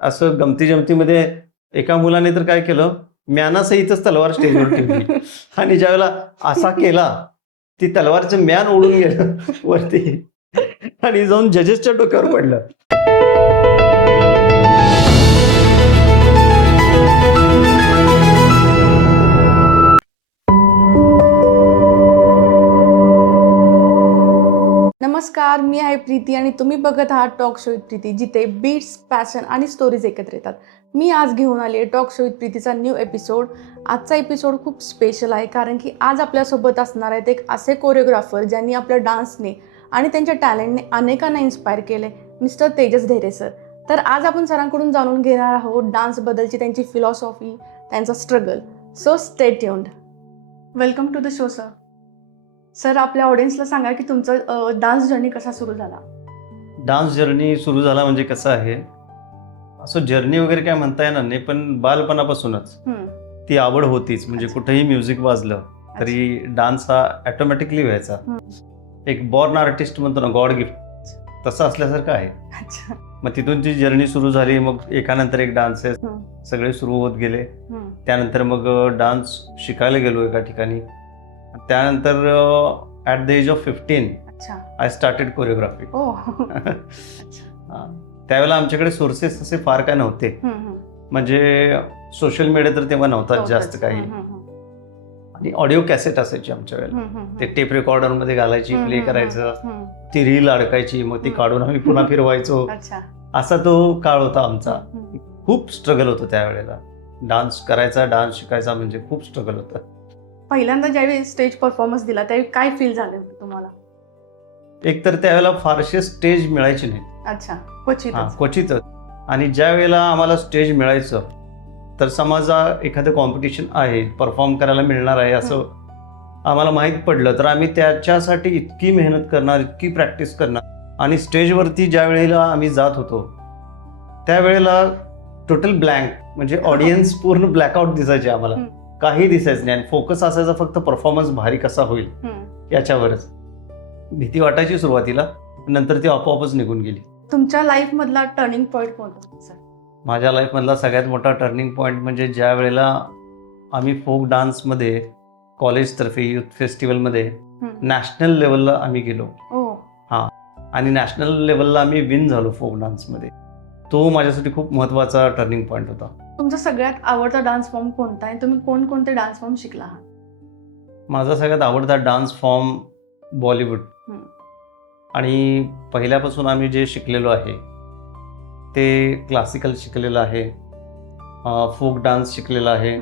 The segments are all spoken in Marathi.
असं गमती जमतीमध्ये एका मुलाने तर काय केलं, म्यानासहितच तलवार स्टेजवर ठेवली आणि ज्यावेळेला असा केला ती तलवारचं म्यान ओढून गेलं वरती आणि जाऊन जजेसच्या डोक्यावर पडलं. नमस्कार, मी आहे प्रीती आणि तुम्ही बघत आहात टॉक शो विथ प्रीती, जिथे बीट्स, पॅशन आणि स्टोरीज एकत्र येतात. मी आज घेऊन आली आहे टॉक शो विथ प्रीतीचा न्यू एपिसोड. आजचा एपिसोड खूप स्पेशल आहे कारण की आज आपल्यासोबत असणार आहेत एक असे कोरिओग्राफर ज्यांनी आपल्या डान्सने आणि त्यांच्या टॅलेंटने अनेकांना इन्स्पायर केले, मिस्टर तेजस ढेरे सर. तर आज आपण सरांकडून जाणून घेणार आहोत डान्सबद्दलची त्यांची फिलॉसॉफी, त्यांचा struggle. So stay tuned. Welcome to the show sir. Sir, आपल्या ऑडियन्सला सांगा की तुमचं डान्स जर्नी कसा सुरू झाला. डान्स जर्नी सुरू झाला म्हणजे कसं आहे, असं जर्नी वगैरे काय म्हणता येणार नाही, पण बालपणापासूनच ती आवड होतीच. म्हणजे कुठेही म्युझिक वाजलं तरी डान्स हा ऑटोमॅटिकली व्हायचा. एक बॉर्न आर्टिस्ट म्हणतो ना, गॉड गिफ्ट, तसं असल्यासारखं आहे. अच्छा. मग तिथून ती जर्नी सुरू झाली. मग एकानंतर एक डान्सेस सगळे सुरू होत गेले. त्यानंतर मग डान्स शिकायला गेलो एका ठिकाणी. त्यानंतर at the age of 15 I started choreography. त्यावेळेला आमच्याकडे सोर्सेस असे फार काय नव्हते. म्हणजे सोशल मीडिया तर तेव्हा नव्हता जास्त काही. आणि ऑडिओ कॅसेट असायची आमच्या वेळेला, ते टेप रेकॉर्डर मध्ये घालायची, प्ले करायचं, ती रील अडकायची, मग ती काढून आम्ही पुन्हा फिरवायचो. असा तो काळ होता आमचा. खूप स्ट्रगल होतं त्यावेळेला. डान्स करायचा, डान्स शिकायचा म्हणजे खूप स्ट्रगल होतं. पहिल्यांदा ज्यावेळी स्टेज परफॉर्मन्स दिला त्यावेळी काय फील झालं तुम्हाला? एक तर त्यावेळेला फारसे स्टेज मिळायचे नाही. अच्छा. क्वचितच. आणि ज्या वेळेला आम्हाला स्टेज मिळायचं तर समजा एखादं कॉम्पिटिशन आहे, परफॉर्म करायला मिळणार आहे असं आम्हाला माहीत पडलं तर आम्ही त्याच्यासाठी इतकी मेहनत करणार, इतकी प्रॅक्टिस करणार. आणि स्टेजवरती ज्या वेळेला आम्ही जात होतो त्यावेळेला टोटल ब्लँक, म्हणजे ऑडियन्स पूर्ण ब्लॅकआउट दिसायचे आम्हाला, काही दिसायचं नाही. आणि फोकस असायचा फक्त परफॉर्मन्स भारी कसा होईल याच्यावरच. भीती वाटायची सुरुवातीला, नंतर ती आपोआपच निघून गेली. तुमच्या लाईफ मधला टर्निंग पॉईंट कोणता सर? माझ्या लाईफमधला सगळ्यात मोठा टर्निंग पॉईंट म्हणजे ज्या वेळेला आम्ही फोक डान्समध्ये कॉलेजतर्फे युथ फेस्टिवलमध्ये नॅशनल लेवलला आम्ही गेलो. आणि नॅशनल लेवलला आम्ही विन झालो फोक डान्समध्ये. तो माझ्यासाठी खूप महत्त्वाचा टर्निंग पॉईंट होता. तुमचा सगळ्यात आवडता डान्स फॉर्म कोणता आहे? तुम्ही कोणकोणते डान्स फॉर्म शिकला आहात? माझा सगळ्यात आवडता डान्स फॉर्म बॉलिवूड. आणि पहिल्यापासून आम्ही जे शिकलेलो आहे ते क्लासिकल शिकलेलं आहे, फोक डान्स शिकलेला आहे,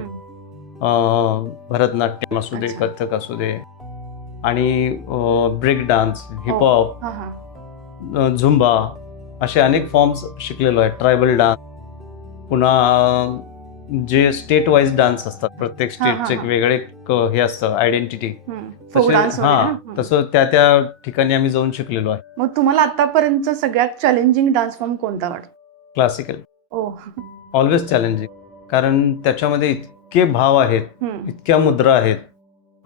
भरतनाट्यम असू दे, कथक असू दे, आणि ब्रेक डान्स, हिपहॉप, झुंबा, असे अनेक फॉर्म्स शिकलेलो आहे. ट्रायबल डान्स, पुन्हा जे स्टेट वाईज डान्स असतात, प्रत्येक स्टेटचे एक वेगळे हे असतं आयडेंटिटी, तसं त्या ठिकाणी आम्ही जाऊन शिकलेलो आहे. मग तुम्हाला आतापर्यंत सगळ्यात चॅलेंजिंग डान्स फॉर्म कोणता वाटतो? क्लासिकल. ऑलवेज चॅलेंजिंग, कारण त्याच्यामध्ये इतके भाव आहेत, इतक्या मुद्रा आहेत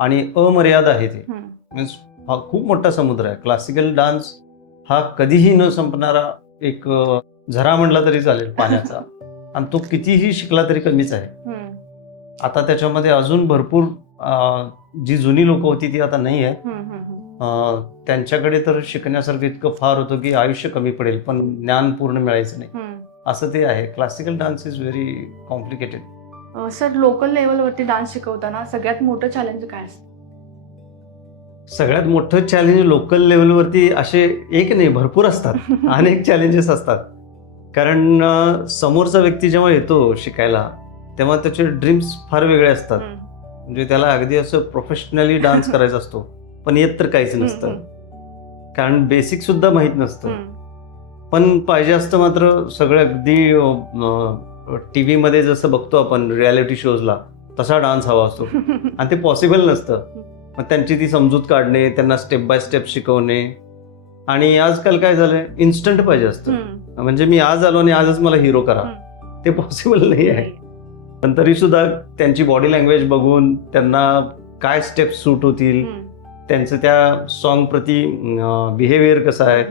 आणि अमर्याद आहे. ते मीन्स हा खूप मोठा समुद्र आहे. क्लासिकल डान्स हा कधीही न संपणारा एक झरा म्हणला तरी चालेल पाण्याचा, आणि तो कितीही शिकला तरी कमीच आहे. आता त्याच्यामध्ये अजून भरपूर जी जुनी लोक होती ती आता नाही आहे. त्यांच्याकडे तर शिकण्यासारखं इतकं फार होतं की आयुष्य कमी पडेल पण ज्ञान पूर्ण मिळायचं नाही, असं ते आहे. Classical dance is very complicated. Sir, local लेवलवरती डान्स शिकवताना सगळ्यात मोठं चॅलेंज काय असतं? सगळ्यात मोठं चॅलेंज लोकल लेवलवरती असे एक नाही, भरपूर असतात. अनेक चॅलेंजेस असतात. कारण समोरचा व्यक्ती जेव्हा येतो शिकायला तेव्हा त्याचे ड्रीम्स फार वेगळे असतात. म्हणजे त्याला अगदी असं प्रोफेशनली डान्स करायचा असतो, पण येत तर काहीच नसतं, कारण बेसिक सुद्धा माहीत नसतं. पण पाहिजे असतं मात्र सगळं अगदी टी व्हीमध्ये जसं बघतो आपण रियालिटी शोजला तसा डान्स हवा असतो, आणि ते पॉसिबल नसतं. मग त्यांची ती समजूत काढणे, त्यांना स्टेप बाय स्टेप शिकवणे. आणि आजकाल काय झालंय, इन्स्टंट पाहिजे असतं. म्हणजे मी आज आलो आणि आजच मला हिरो करा, ते पॉसिबल नाही आहे. पण तरी सुद्धा त्यांची बॉडी लँग्वेज बघून त्यांना काय स्टेप सूट होतील, त्यांचं त्या सॉन्ग प्रती बिहेवियर कसं आहे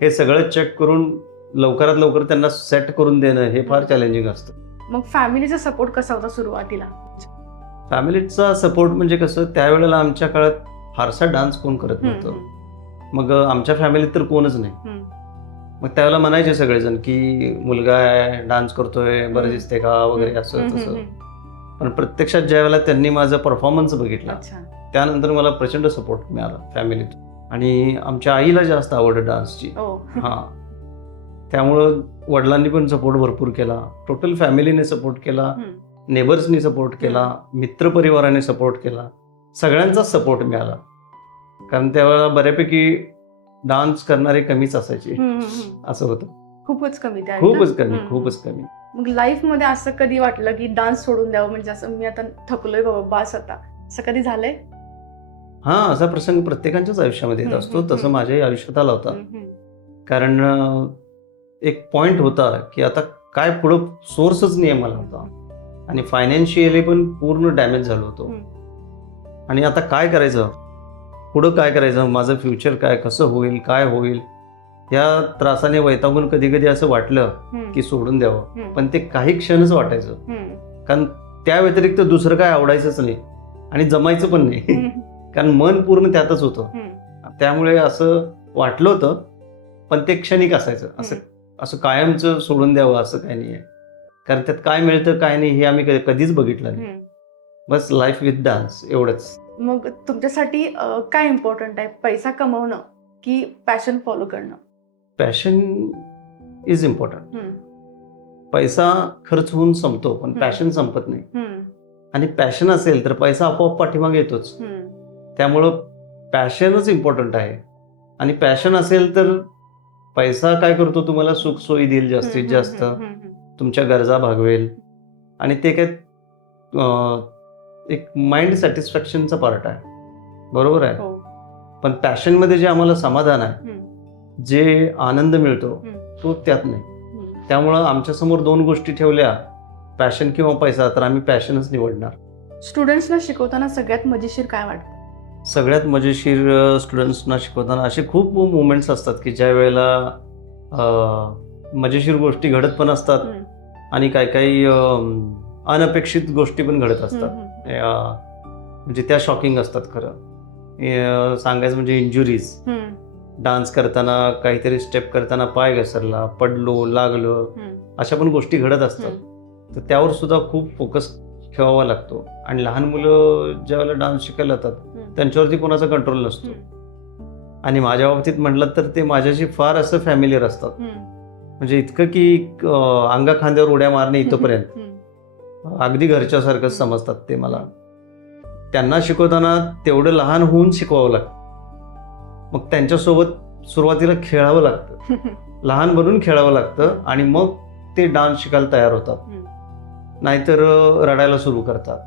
हे सगळं चेक करून लवकरात लवकर त्यांना सेट करून देणं हे फार चॅलेंजिंग असतं. मग फॅमिलीचा सपोर्ट कसा होता सुरुवातीला? फॅमिलीचा सपोर्ट म्हणजे कसं, त्यावेळेला आमच्या काळात फारसा डान्स कोण करत नव्हतं. मग आमच्या फॅमिलीत तर कोणच नाही. मग त्यावेळेला म्हणायचे सगळेजण की मुलगा आहे, डान्स करतोय, बरं दिसते का वगैरे असं तसं. पण प्रत्यक्षात ज्या वेळेला त्यांनी माझा परफॉर्मन्स बघितला त्यानंतर मला प्रचंड सपोर्ट मिळाला फॅमिलीतून. आणि आमच्या आईला जास्त आवड डान्सची. हा, त्यामुळं वडिलांनी पण सपोर्ट भरपूर केला, टोटल फॅमिलीने सपोर्ट केला, नेबर्सनी सपोर्ट केला, मित्रपरिवाराने सपोर्ट केला, सगळ्यांचाच सपोर्ट मिळाला. कारण त्यावेळेला बऱ्यापैकी डान्स करणारे कमीच असायचे, असं होतं. खूपच कमी, खूपच कमी. मग लाईफ मध्ये असं कधी वाटलं की डान्स सोडून द्यावं, म्हणजे असं मी आता थकलोय बाबा, बास आता, असं कधी झालंय? हा, असा प्रसंग प्रत्येकाच्याच आयुष्यामध्ये येत असतो. तसं माझ्याही आयुष्यात आला होता. कारण एक पॉइंट होता की आता काय, पुढं सोर्सच नाही मला होता आणि फायनान्शियली पण पूर्ण डॅमेज झालो होतो. आणि आता काय करायचं, पुढं काय करायचं, माझं फ्युचर काय, कसं होईल, काय होईल, या त्रासाने वैतागून कधी कधी असं वाटलं की सोडून द्यावं. पण ते काही क्षणच वाटायचं, कारण त्या व्यतिरिक्त दुसरं काय आवडायचंच नाही आणि जमायचं पण नाही. कारण मन पूर्ण त्यातच होतं. त्यामुळे असं वाटलं होतं, पण ते क्षणिक असायचं. असं कायमचं सोडून द्यावं असं काही नाही आहे. कारण त्यात काय मिळतं काय नाही हे आम्ही कधीच बघितलं नाही. बस लाईफ विथ डान्स एवढंच. मग तुमच्यासाठी काय इम्पॉर्टंट आहे, पैसा कमवणं की पॅशन फॉलो करणं? Passion is important. पैसा खर्च होऊन संपतो, पण पॅशन संपत नाही. आणि पॅशन असेल तर पैसा आपोआप पाठीमागे येतोच. त्यामुळं पॅशनच इम्पॉर्टंट आहे. आणि पॅशन असेल तर पैसा काय करतो, तुम्हाला सुख सोयी देईल जास्तीत जास्त, तुमच्या गरजा भागवेल, आणि ते काय एक माइंड सॅटिस्फॅक्शनचा पार्ट आहे. बरोबर आहे. पण पॅशनमध्ये जे आम्हाला समाधान आहे, जे आनंद मिळतो, तो त्यात नाही. त्यामुळं आमच्या समोर दोन गोष्टी ठेवल्या, पॅशन किंवा पैसा, तर आम्ही पॅशनच निवडणार. स्टुडंट्सना शिकवताना सगळ्यात मजेशीर काय वाटतं? सगळ्यात मजेशीर स्टुडंट्सना शिकवताना असे खूप मुवमेंट्स असतात की ज्या वेळेला मजेशीर गोष्टी घडत पण असतात आणि काही अनपेक्षित गोष्टी पण घडत असतात. म्हणजे त्या शॉकिंग असतात. खरं सांगायचं म्हणजे इंजुरीज, डान्स करताना काहीतरी स्टेप करताना पाय घसरला, पडलो, लागलो, अशा पण गोष्टी घडत असतात. तर त्यावर सुद्धा खूप फोकस ठेवावा लागतो. आणि लहान मुलं ज्या वेळेला डान्स शिकायला जातात त्यांच्यावरती कोणाचा कंट्रोल नसतो. आणि माझ्या बाबतीत म्हटलं तर ते माझ्याशी फार असं फॅमिलियर असतात. म्हणजे इतकं की अंगा खांद्यावर उड्या मारणे इथपर्यंत अगदी घरच्यासारखंच समजतात ते मला. त्यांना शिकवताना तेवढं लहान होऊन शिकवावं लागतं. मग त्यांच्यासोबत सुरुवातीला खेळावं लागतं, लहान बनून खेळावं लागतं, आणि मग ते डान्स शिकायला तयार होतात. नाहीतर रडायला सुरू करतात.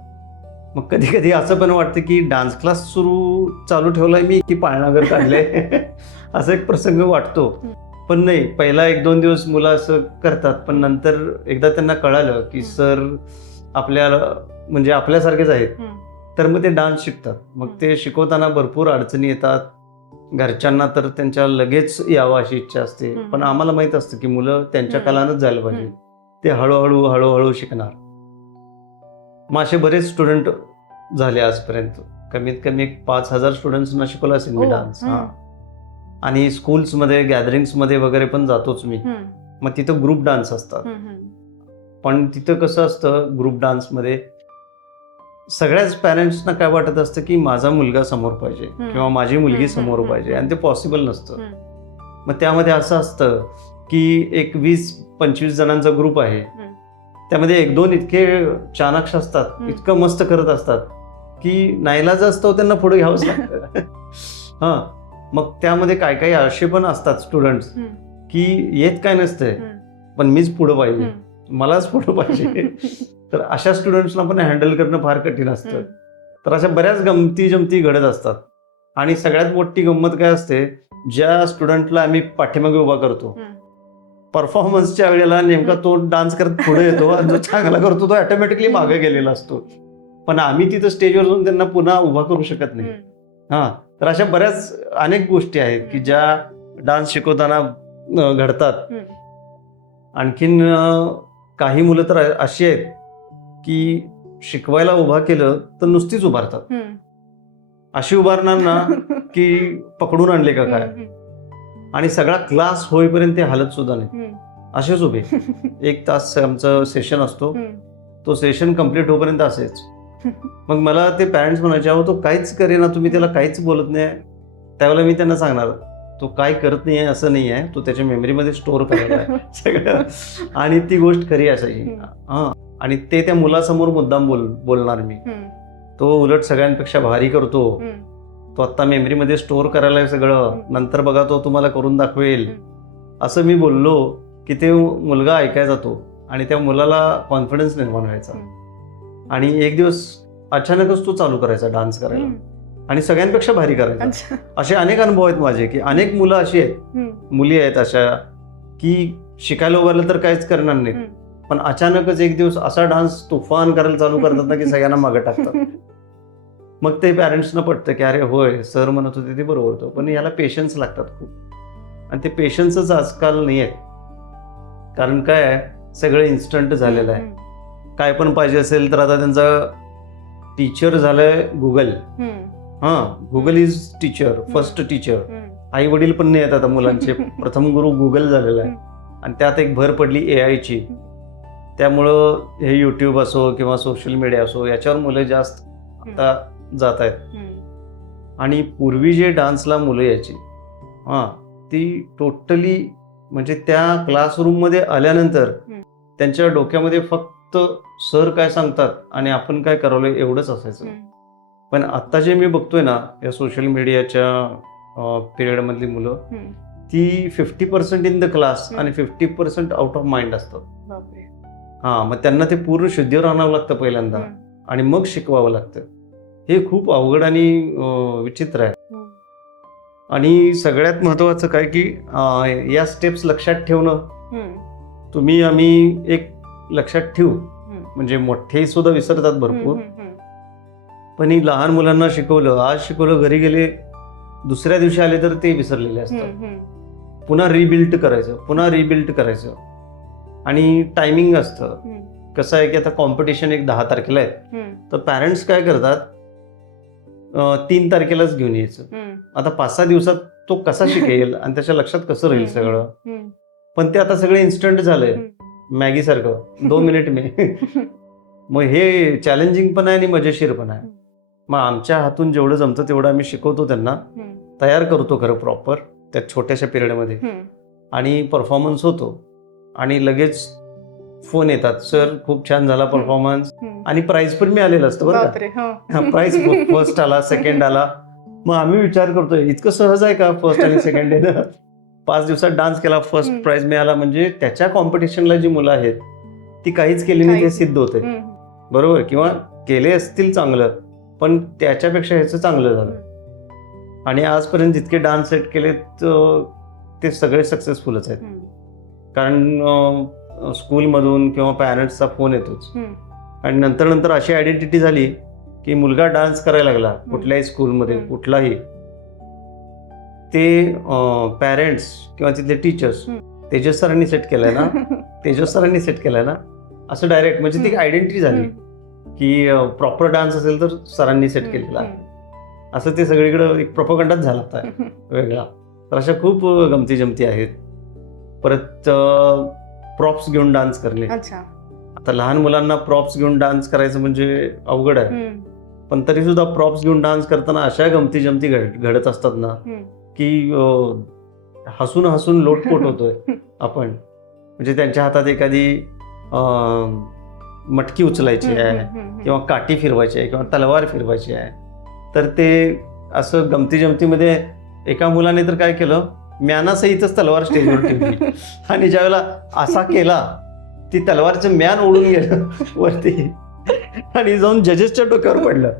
मग कधी कधी असं पण वाटतं की डान्स क्लास चालू ठेवलाय मी की पाळणाघर काढलंय, असा एक प्रसंग वाटतो. पण नाही, पहिला 1-2 दिवस मुलं असं करतात, पण नंतर एकदा त्यांना कळालं की सर आपल्याला म्हणजे आपल्यासारखेच आहेत, तर मग ते डान्स शिकतात. मग ते शिकवताना भरपूर अडचणी येतात. घरच्यांना तर त्यांच्या लगेच यावं अशी इच्छा असते, पण आम्हाला माहित असतं की मुलं त्यांच्या कलानच जायला पाहिजे, ते हळूहळू शिकणार. मग असे बरेच स्टुडंट झाले आजपर्यंत. कमीत कमी 5,000 स्टुडंट्सना शिकवलं असेल मी डान्स. आणि स्कूल्समध्ये, गॅदरिंग्समध्ये वगैरे पण जातोच मी. मग तिथं ग्रुप डान्स असतात. पण तिथं कसं असतं, ग्रुप डान्समध्ये सगळ्याच पॅरेंट्सना काय वाटत असतं की माझा मुलगा समोर पाहिजे किंवा माझी मुलगी समोर पाहिजे, आणि ते पॉसिबल नसतं. मग त्यामध्ये असं असतं की एक 20-25 जणांचा ग्रुप आहे, त्यामध्ये 1-2 इतके चाणाक्ष असतात, इतकं मस्त करत असतात की नाईलाज असतो त्यांना पुढे घ्यावंच लागतं. हां, मग त्यामध्ये काही असे पण असतात स्टुडंट्स की येत काय नसतंय, पण मीच पुढं पाहिजे, मलाच पुढं पाहिजे. तर अशा स्टुडंट्सना पण हँडल करणं फार कठीण असतं. तर अशा बऱ्याच गमती जमती घडत असतात. आणि सगळ्यात मोठी गंमत काय असते, ज्या स्टुडंटला आम्ही पाठीमागे उभा करतो, परफॉर्मन्सच्या वेळेला नेमका तो डान्स करत पुढे येतो, आणि जो चांगला करतो तो ऑटोमॅटिकली मागे गेलेला असतो. पण आम्ही तिथं स्टेजवर जाऊन त्यांना पुन्हा उभा करू शकत नाही. तर अशा बऱ्याच अनेक गोष्टी आहेत की ज्या डान्स शिकवताना घडतात. आणखीन काही मुलं तर अशी आहेत की शिकवायला उभा केलं तर नुसतीच उभारतात. अशी उभारणार ना की पकडून आणले का काय, आणि सगळा क्लास होईपर्यंत ते हालत सुद्धा नाही, असेच उभे. 1 तास आमचं सेशन असतो, तो सेशन कम्प्लीट होईपर्यंत असेच. मग मला ते पॅरेंट्स म्हणायचे, अहो तो काहीच करेना, तुम्ही त्याला काहीच बोलत नाही. त्यावेळेला मी त्यांना सांगणार, तो काय करत नाही आहे असं नाही आहे, तो त्याच्या मेमरीमध्ये स्टोअर करायला आहे सगळं, आणि ती गोष्ट खरी असायची. हां, आणि ते त्या मुलासमोर मुद्दाम बोलणार मी, तो उलट सगळ्यांपेक्षा भारी करतो, तो आत्ता मेमरीमध्ये स्टोअर करायला आहे सगळं, नंतर बघा तो तुम्हाला करून दाखवेल, असं मी बोललो की ते मुलगा ऐकायचा तो, आणि त्या मुलाला कॉन्फिडन्स निर्माण व्हायचा. आणि एक दिवस अचानकच तो चालू करायचा डान्स करायला, आणि सगळ्यांपेक्षा भारी करायचा. असे अनेक अनुभव आहेत माझे की अनेक मुलं अशी आहेत, मुली आहेत अशा की शिकायला उभारलं तर काहीच करणार नाही, पण अचानकच एक दिवस असा डान्स तुफान करायला चालू करतात ना की सगळ्यांना मागे टाकतात. मग ते पॅरेंट्सना पटतं की अरे होय, सर म्हणत होते ते बरोबर होतं, पण याला पेशन्स लागतात खूप, आणि ते पेशन्सच आजकाल नाही आहेत. कारण काय आहे, सगळं इन्स्टंट झालेलं आहे. काय पण पाहिजे असेल तर आता त्यांचा टीचर झालंय Google. Google is teacher, first teacher. आई वडील पण नाही आहेत आता मुलांचे, प्रथम गुरु गुगल झालेला आहे, आणि त्यात एक भर पडली AI ची. त्यामुळं हे यूट्यूब असो किंवा सोशल मीडिया असो, याच्यावर मुलं जास्त आता जात आहेत. आणि पूर्वी जे डान्सला मुलं यायची, ती टोटली म्हणजे त्या क्लासरूममध्ये आल्यानंतर त्यांच्या डोक्यामध्ये फक्त सर काय सांगतात आणि आपण काय करावं एवढंच असायचं. पण आता जे मी बघतोय ना या सोशल मीडियाच्या पिरियडमधली मुलं, ती 50% इन द क्लास आणि 50% आउट ऑफ माइंड असतात. मग त्यांना ते पूर्ण शुद्धीवर आणावं लागतं पहिल्यांदा, आणि मग शिकवावं लागतं. हे खूप अवघड आणि विचित्र आहे. आणि सगळ्यात महत्वाचं काय की या स्टेप्स लक्षात ठेवणं. आम्ही एक लक्षात ठेवू, म्हणजे मोठे सुद्धा विसरतात भरपूर, पण ही लहान मुलांना शिकवलं, आज शिकवलं, घरी गेले दुसऱ्या दिवशी आले तर ते विसरलेले असतात. पुन्हा रिबिल्ड करायचं. आणि टायमिंग असतं. कसं आहे की आता कॉम्पिटिशन एक 10 तारखेला आहे, तर पॅरेंट्स काय करतात, 3 तारखेलाच घेऊन यायचं. आता 5-6 दिवसात तो कसा शिकेल आणि त्याच्या लक्षात कसं राहील सगळं. पण ते आता सगळं इन्स्टंट झालंय, मॅगी सारखं 2 मिनिट में. मग हे चॅलेंजिंग पण आहे आणि मजेशीर पण आहे. मग आमच्या हातून जेवढं जमतं तेवढं आम्ही शिकवतो, त्यांना तयार करतो खरं प्रॉपर त्या छोट्याशा पिरियडमध्ये, आणि परफॉर्मन्स होतो. आणि लगेच फोन येतात, सर खूप छान झाला परफॉर्मन्स, आणि प्राइज पण मिळालेलं असतं बरं का. प्राइज फर्स्ट आला, सेकंड आला. मग आम्ही विचार करतोय इतकं सहज आहे का फर्स्ट आणि सेकंड येणं. 5 दिवसात डान्स केला, फर्स्ट प्राइज मिळाला, म्हणजे त्याच्या कॉम्पिटिशनला जी मुलं आहेत ती काहीच केली नाही, ते सिद्ध होते. बरोबर, किंवा केले असतील चांगलं, पण त्याच्यापेक्षा ह्याचं चांगलं झालं. आणि आजपर्यंत जितके डान्स सेट केलेत ते सगळे सक्सेसफुलच आहेत. कारण स्कूलमधून किंवा पॅरेंट्सचा फोन येतोच, आणि नंतर अशी आयडेंटिटी झाली की मुलगा डान्स करायला लागला कुठल्याही स्कूलमध्ये, कुठलाही, ते पॅरेंट्स किंवा तिथले टीचर्स, तेजस सरांनी सेट केलाय ना, असं डायरेक्ट, म्हणजे ती आयडेंटिटी झाली की प्रॉपर डान्स असेल तर सरांनी सेट केलेला, असं ते सगळीकडे एक प्रोपगंडाच झाला होता वेगळा. तर अशा खूप गमती जमती आहेत. परत प्रॉप्स घेऊन डान्स करणे. आता लहान मुलांना प्रॉप्स घेऊन डान्स करायचं म्हणजे अवघड आहे, पण तरी सुद्धा प्रॉप्स घेऊन डान्स करताना अशा गमती जमती घडत असतात ना की हसून हसून लोटपोट होतोय आपण. म्हणजे त्यांच्या हातात एखादी मटकी उचलायची आहे, किंवा काठी फिरवायची आहे, किंवा तलवार फिरवायची आहे, तर ते असं गमती जमतीमध्ये एका मुलाने तर काय केलं, म्यानासहितच तलवार स्टेजवर ठेवली, आणि ज्यावेळेला असा केला ती तलवारचं म्यान ओढून गेलं वरती, आणि जाऊन जजेसच्या डोक्यावर पडलं.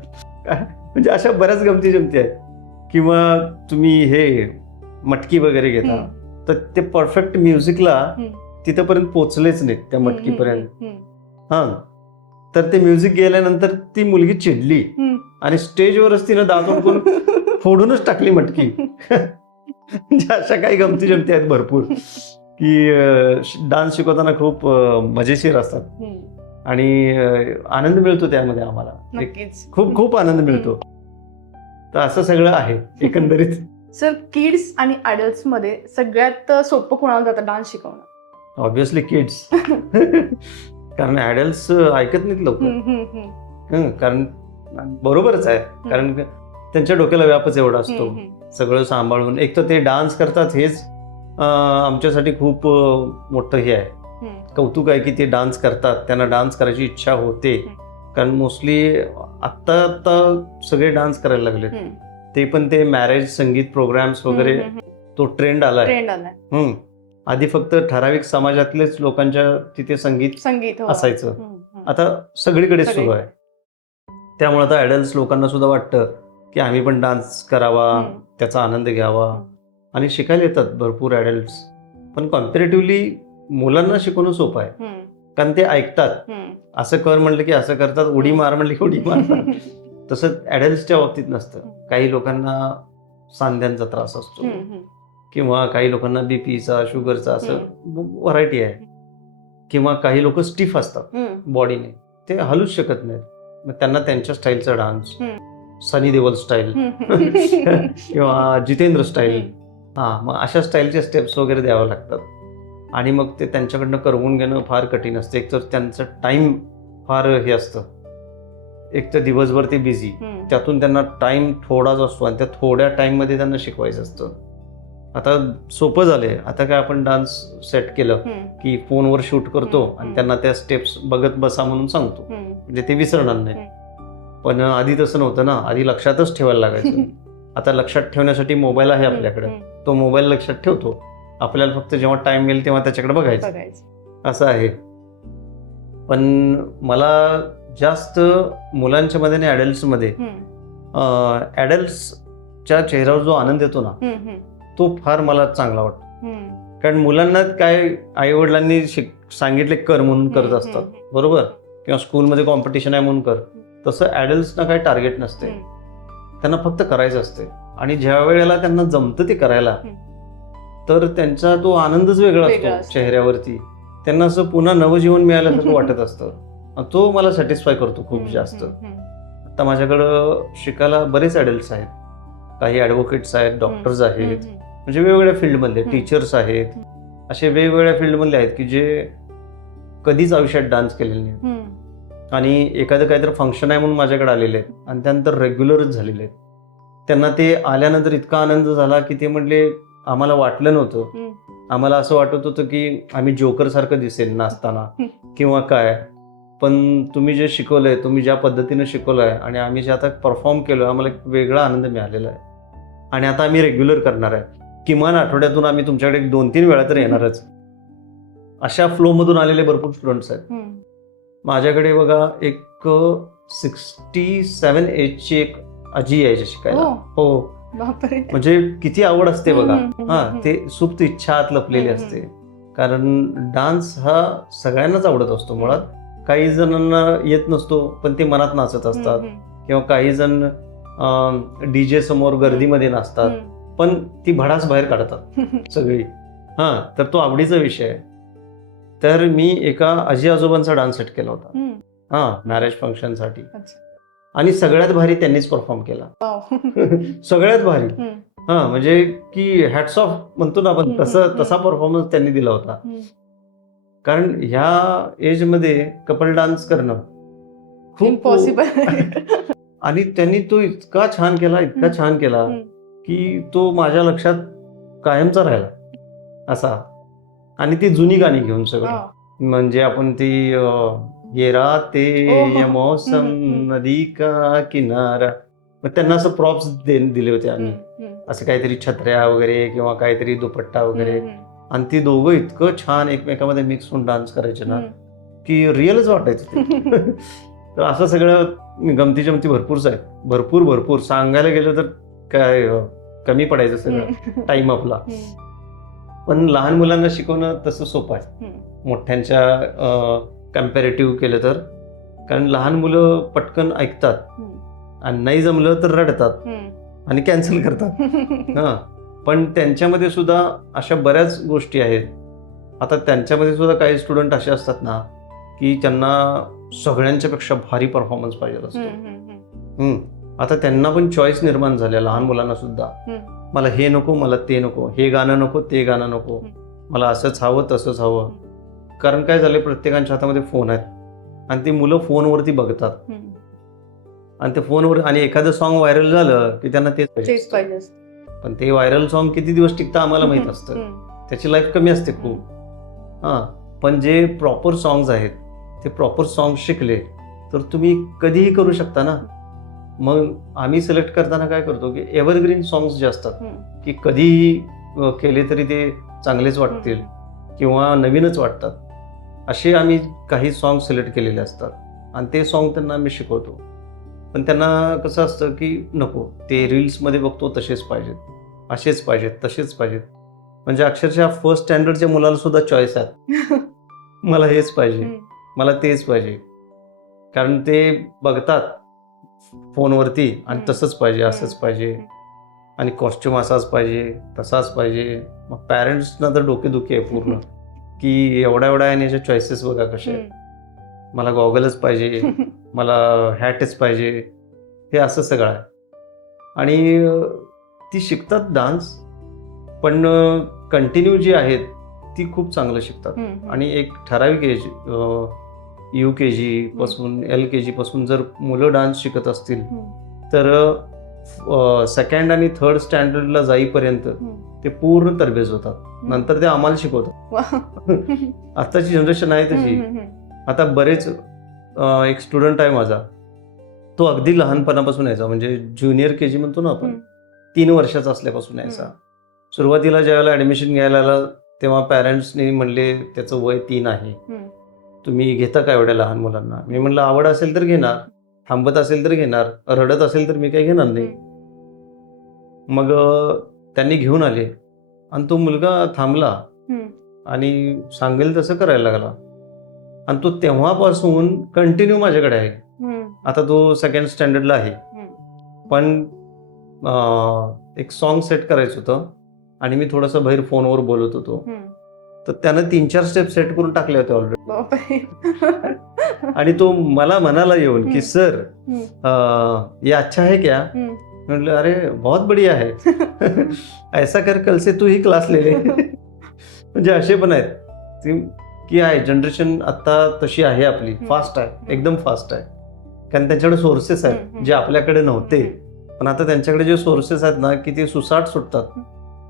म्हणजे अशा बऱ्याच गमती जमती आहेत. किंवा तुम्ही हे मटकी वगैरे घेता, तर ते परफेक्ट म्युझिकला तिथपर्यंत पोचलेच नाहीत त्या मटकीपर्यंत. तर ते म्युझिक गेल्यानंतर ती मुलगी चिडली आणि स्टेजवरच तिनं दात ओढून फोडूनच टाकली मटकी. म्हणजे अशा काही गमती जमती आहेत भरपूर. की डान्स शिकवताना खूप मजेशीर असतात आणि आनंद मिळतो त्यामध्ये आम्हाला. नक्कीच. खूप खूप आनंद मिळतो. तर असं सगळं आहे एकंदरीत. सर, किड्स आणि अडल्ट मध्ये सगळ्यात सोपं कोणाला जातं डान्स शिकवणं? Obviously kids. कारण ऍडल्ट्स ऐकत नाहीत लवकर. कारण बरोबरच आहे, कारण त्यांच्या डोक्याला व्यापच एवढा असतो सगळं सांभाळून. एक तर ते डान्स करतात हेच आमच्यासाठी खूप मोठं हे आहे, कौतुक आहे की ते डान्स करतात, त्यांना डान्स करायची इच्छा होते. कारण मोस्टली आत्ता सगळे डान्स करायला लागले. ते पण ते मॅरेज संगीत प्रोग्राम्स वगैरे तो ट्रेंड आलाय. आधी फक्त ठराविक समाजातलेच लोकांच्या तिथे संगीत असायचं. आता सगळीकडे सुरू आहे. त्यामुळे आता ऍडल्ट लोकांना सुद्धा वाटतं की आम्ही पण डान्स करावा, त्याचा आनंद घ्यावा आणि शिकायला येतात भरपूर ऍडल्ट. पण कॉम्पॅरेटिव्हली मुलांना शिकवणं सोपं आहे, कारण ते ऐकतात. असं कर म्हणलं की असं करतात, उडी मार म्हणलं की उडी मारतात. तसं ऍडल्टच्या बाबतीत नसतं. काही लोकांना सांध्यांचा त्रास असतो किंवा काही लोकांना बीपीचा, शुगरचा, असं व्हरायटी आहे. किंवा काही लोक स्टिफ असतात बॉडीने, ते हलूच शकत नाहीत. मग त्यांना त्यांच्या स्टाईलचा डान्स, सनी देओल स्टाईल किंवा जितेंद्र स्टाईल, मग अशा स्टाईलचे स्टेप्स वगैरे द्यावे लागतात. आणि मग ते त्यांच्याकडनं करवून घेणं फार कठीण असतं. एक तर त्यांचं टाइम फार हे असतं, एक तर दिवसभर ते बिझी, त्यातून त्यांना टाइम थोडाच असतो आणि त्या थोड्या टाइममध्ये त्यांना शिकवायचं असतं. आता सोपं झालंय, आता काय आपण डान्स सेट केलं की फोनवर शूट करतो आणि त्यांना त्या स्टेप्स बघत बसा म्हणून सांगतो, म्हणजे ते विसरणार नाही. पण आधी तसं नव्हतं ना, आधी लक्षातच ठेवायला लागायचं. आता लक्षात ठेवण्यासाठी मोबाईल आहे आपल्याकडे, तो मोबाईल लक्षात ठेवतो. आपल्याला फक्त जेव्हा टाइम मिळेल तेव्हा त्याच्याकडे बघायचं, असं आहे. पण मला जास्त मुलांच्या मध्ये आणि ॲडल्ट्समध्ये ॲडल्ट्सच्या चेहऱ्यावर जो आनंद येतो ना, तो फार मला चांगला वाटतो. कारण मुलांना काय आईवडिलांनी सांगितले कर म्हणून करत असतात, बरोबर, किंवा स्कूलमध्ये कॉम्पिटिशन आहे म्हणून कर. तसं ॲडल्ट्सना काही टार्गेट नसते, त्यांना फक्त करायचं असते. आणि ज्या वेळेला त्यांना जमतं ते करायला, तर त्यांचा तो आनंदच वेगळा असतो चेहऱ्यावरती. त्यांना असं पुन्हा नवजीवन मिळाल्यासारखं वाटत असतं. तो मला सॅटिस्फाय करतो खूप जास्त. आता माझ्याकडं शिकायला बरेच ॲडल्ट्स आहेत, काही ॲडव्होकेट्स आहेत, डॉक्टर्स आहेत, म्हणजे वेगवेगळ्या फील्डमधले, टीचर्स आहेत, असे वेगवेगळ्या फील्डमधले आहेत की जे कधीच आयुष्यात डान्स केलेले नाहीत आणि एखादं काहीतरी फंक्शन आहे म्हणून माझ्याकडे आलेले आहेत आणि त्यानंतर रेग्युलरच झालेले आहेत. त्यांना ते आल्यानंतर इतका आनंद झाला की ते म्हटले आम्हाला वाटलं नव्हतं, आम्हाला असं वाटत होतं की आम्ही जोकर सारखं दिसेल नाचताना किंवा काय, पण तुम्ही जे शिकवलंय, तुम्ही ज्या पद्धतीने शिकवलंय आणि आम्ही जे आता परफॉर्म केलोय, आम्हाला एक वेगळा आनंद मिळालेला आहे आणि आता आम्ही रेग्युलर करणार आहे. किमान आठवड्यातून आम्ही तुमच्याकडे 2-3 वेळा तर येणारच. अशा फ्लो मधून आलेले भरपूर स्टुडंट्स आहेत माझ्याकडे. बघा, एक 67 एजची एक आजी यायची शिकायला. हो, म्हणजे किती आवड असते बघा. ते सुप्त इच्छा आत लपलेली असते, कारण डान्स हा सगळ्यांनाच आवडत असतो मुळात. काही जणांना येत नसतो पण ते मनात नाचत असतात, किंवा काही जण डीजे समोर गर्दीमध्ये नाचतात, पण ती भडास बाहेर काढतात सगळी. तर तो आवडीचा विषय आहे. तर मी एका आजी आजोबांचा डान्स सेट केला होता मॅरेज फंक्शन साठी, आणि सगळ्यात भारी त्यांनीच परफॉर्म केला. सगळ्यात भारी, म्हणजे की हॅट्स ऑफ म्हणतो ना आपण, तसा परफॉर्मन्स त्यांनी दिला होता. कारण ह्या एज मध्ये कपल डान्स करणं खूप इम्पॉसिबल, आणि त्यांनी तो इतका छान केला की तो माझ्या लक्षात कायमचा राहिला असा. आणि ती जुनी गाणी घेऊन सगळं, म्हणजे आपण ती ये राते ये मौसम नदी का किनारा, मग त्यांना असं प्रॉप्स दिले होते आम्ही, असं काहीतरी छत्र्या वगैरे किंवा काहीतरी दुपट्टा वगैरे, आणि ती दोघं इतकं छान एकमेकांमध्ये मिक्स होऊन डान्स करायचे ना की रिअलच वाटायचं ते. तर असं सगळं गमती जमती भरपूरच आहे, भरपूर सांगायला गेलं तर काय कमी पडायचं सगळं टाइम आपला. पण लहान मुलांना शिकवणं तसं सोपं आहे मोठ्यांच्या कम्पॅरेटिव्ह केलं तर. कारण लहान मुलं पटकन ऐकतात आणि नाही जमलं तर रडतात आणि कॅन्सल करतात. पण त्यांच्यामध्ये सुद्धा अशा बऱ्याच गोष्टी आहेत आता त्यांच्यामध्ये सुद्धा काही स्टुडंट असे असतात ना की त्यांना सगळ्यांच्या पेक्षा भारी परफॉर्मन्स पाहिजे असतो. आता त्यांना पण चॉईस निर्माण झाल्या, लहान मुलांना सुद्धा. मला हे नको, मला ते नको, हे गाणं नको, ते गाणं नको, मला असंच हवं तसंच हवं. कारण काय झालं, प्रत्येकाच्या हातामध्ये फोन आहेत आणि ती मुलं फोनवरती बघतात आणि ते फोनवर आणि एखादं सॉन्ग व्हायरल झालं की त्यांना तेच तेच पाहिजे. पण ते व्हायरल सॉन्ग किती दिवस टिकतं आम्हाला माहित असतं, त्याची लाईफ कमी असते खूप. हां, पण जे प्रॉपर सॉंग्स आहेत ते प्रॉपर सॉंग शिकले तर तुम्ही कधीही करू शकता ना. मग आम्ही सिलेक्ट करताना काय करतो की एव्हरग्रीन सॉंग्स जे असतात की कधीही केले तरी ते चांगलेच वाटतील किंवा नवीनच वाटतात, असे आम्ही काही सॉंग सिलेक्ट केलेले असतात आणि ते सॉन्ग त्यांना आम्ही शिकवतो. पण त्यांना कसं असतं की नको, ते रील्समध्ये बघतो तसेच पाहिजेत, असेच पाहिजेत, तसेच पाहिजेत. म्हणजे अक्षरशः फर्स्ट स्टँडर्डच्या मुलाला सुद्धा चॉईस आहेत, मला हेच पाहिजे, मला तेच पाहिजे. कारण ते बघतात फोनवरती आणि तसंच पाहिजे, असंच पाहिजे आणि कॉस्ट्युम असाच पाहिजे, तसाच पाहिजे. मग पॅरेंट्सना तर डोकेदुखी आहे पूर्ण की एवढ्या एवढ्या आणि याच्या चॉईसेस बघा कसे आहेत. मला गॉगलच पाहिजे, मला हॅटच पाहिजे, हे असं सगळं आहे. आणि ती शिकतात डान्स, पण कंटिन्यू जी आहेत ती खूप चांगलं शिकतात. आणि एक ठराविक एज, UKG पासून LKG पासून जर मुलं डान्स शिकत असतील तर सेकंड आणि थर्ड स्टँडर्डला जाईपर्यंत ते पूर्ण तरबेज होतात. नंतर ते आम्हाला शिकवतात. आताची जनरेशन आहे तशी. आता बरेच एक स्टुडंट आहे माझा, तो अगदी लहानपणापासून यायचा, म्हणजे ज्युनियर KG म्हणतो ना आपण, 3 वर्षाचा असल्यापासून यायचा. सुरुवातीला ज्यावेळेला ऍडमिशन घ्यायला आला तेव्हा पॅरेंट्सनी म्हणले त्याचं वय 3 आहे, तुम्ही घेता का एवढ्या लहान मुलांना? मी म्हणलं आवड असेल तर घेणार, थांबत असेल तर घेणार, रडत असेल तर मी काही घेणार नाही. मग त्यांनी घेऊन आले आणि तो मुलगा थांबला आणि सांगेल तसं करायला लागला आणि तो तेव्हापासून कंटिन्यू माझ्याकडे आहे. आता तो सेकंड स्टँडर्डला आहे. पण एक सॉन्ग सेट करायचं होतं आणि मी थोडंसं बाहेर फोनवर बोलत होतो, तर त्यानं 3-4 स्टेप सेट करून टाकले होते ऑलरेडी. आणि तो मला म्हणाला येऊन की सर ये अच्छा है क्या? म्हटलं अरे बहुत बढ़िया है. ऐसा कर कल से तू ही क्लास ले ले. म्हणजे असे पण आहेत की आहे जनरेशन आता तशी आहे आपली, फास्ट आहे, एकदम फास्ट आहे. कारण त्यांच्याकडे सोर्सेस आहेत जे आपल्याकडे नव्हते. पण आता त्यांच्याकडे जे सोर्सेस आहेत ना की ते सुसाट सुटतात,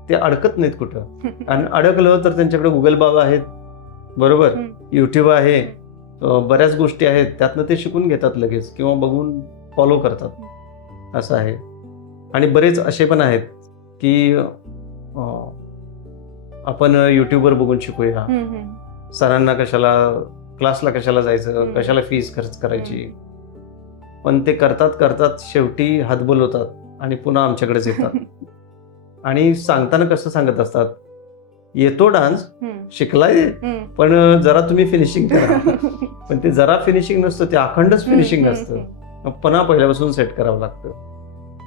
ते अडकत नाहीत कुठं. आणि अडकलं तर त्यांच्याकडे गुगल बाबा आहेत, बरोबर, YouTube आहे, बऱ्याच गोष्टी आहेत, त्यातनं ते शिकून घेतात लगेच किंवा बघून फॉलो करतात, असं आहे. आणि बरेच असे पण आहेत की आपण YouTubeवर बघून शिकूया, सरांना कशाला, क्लासला कशाला जायचं, कशाला फीस खर्च करायची. पण ते करतात करतात शेवटी हात बोलवतात आणि पुन्हा आमच्याकडेच येतात. आणि सांगताना कसं सांगत असतात, येतो डान्स, शिकलाय, पण जरा तुम्ही फिनिशिंग करा. पण ते जरा फिनिशिंग नसतं, ते अखंडच फिनिशिंग असतं. पुन्हा पहिल्यापासून सेट करावं लागतं.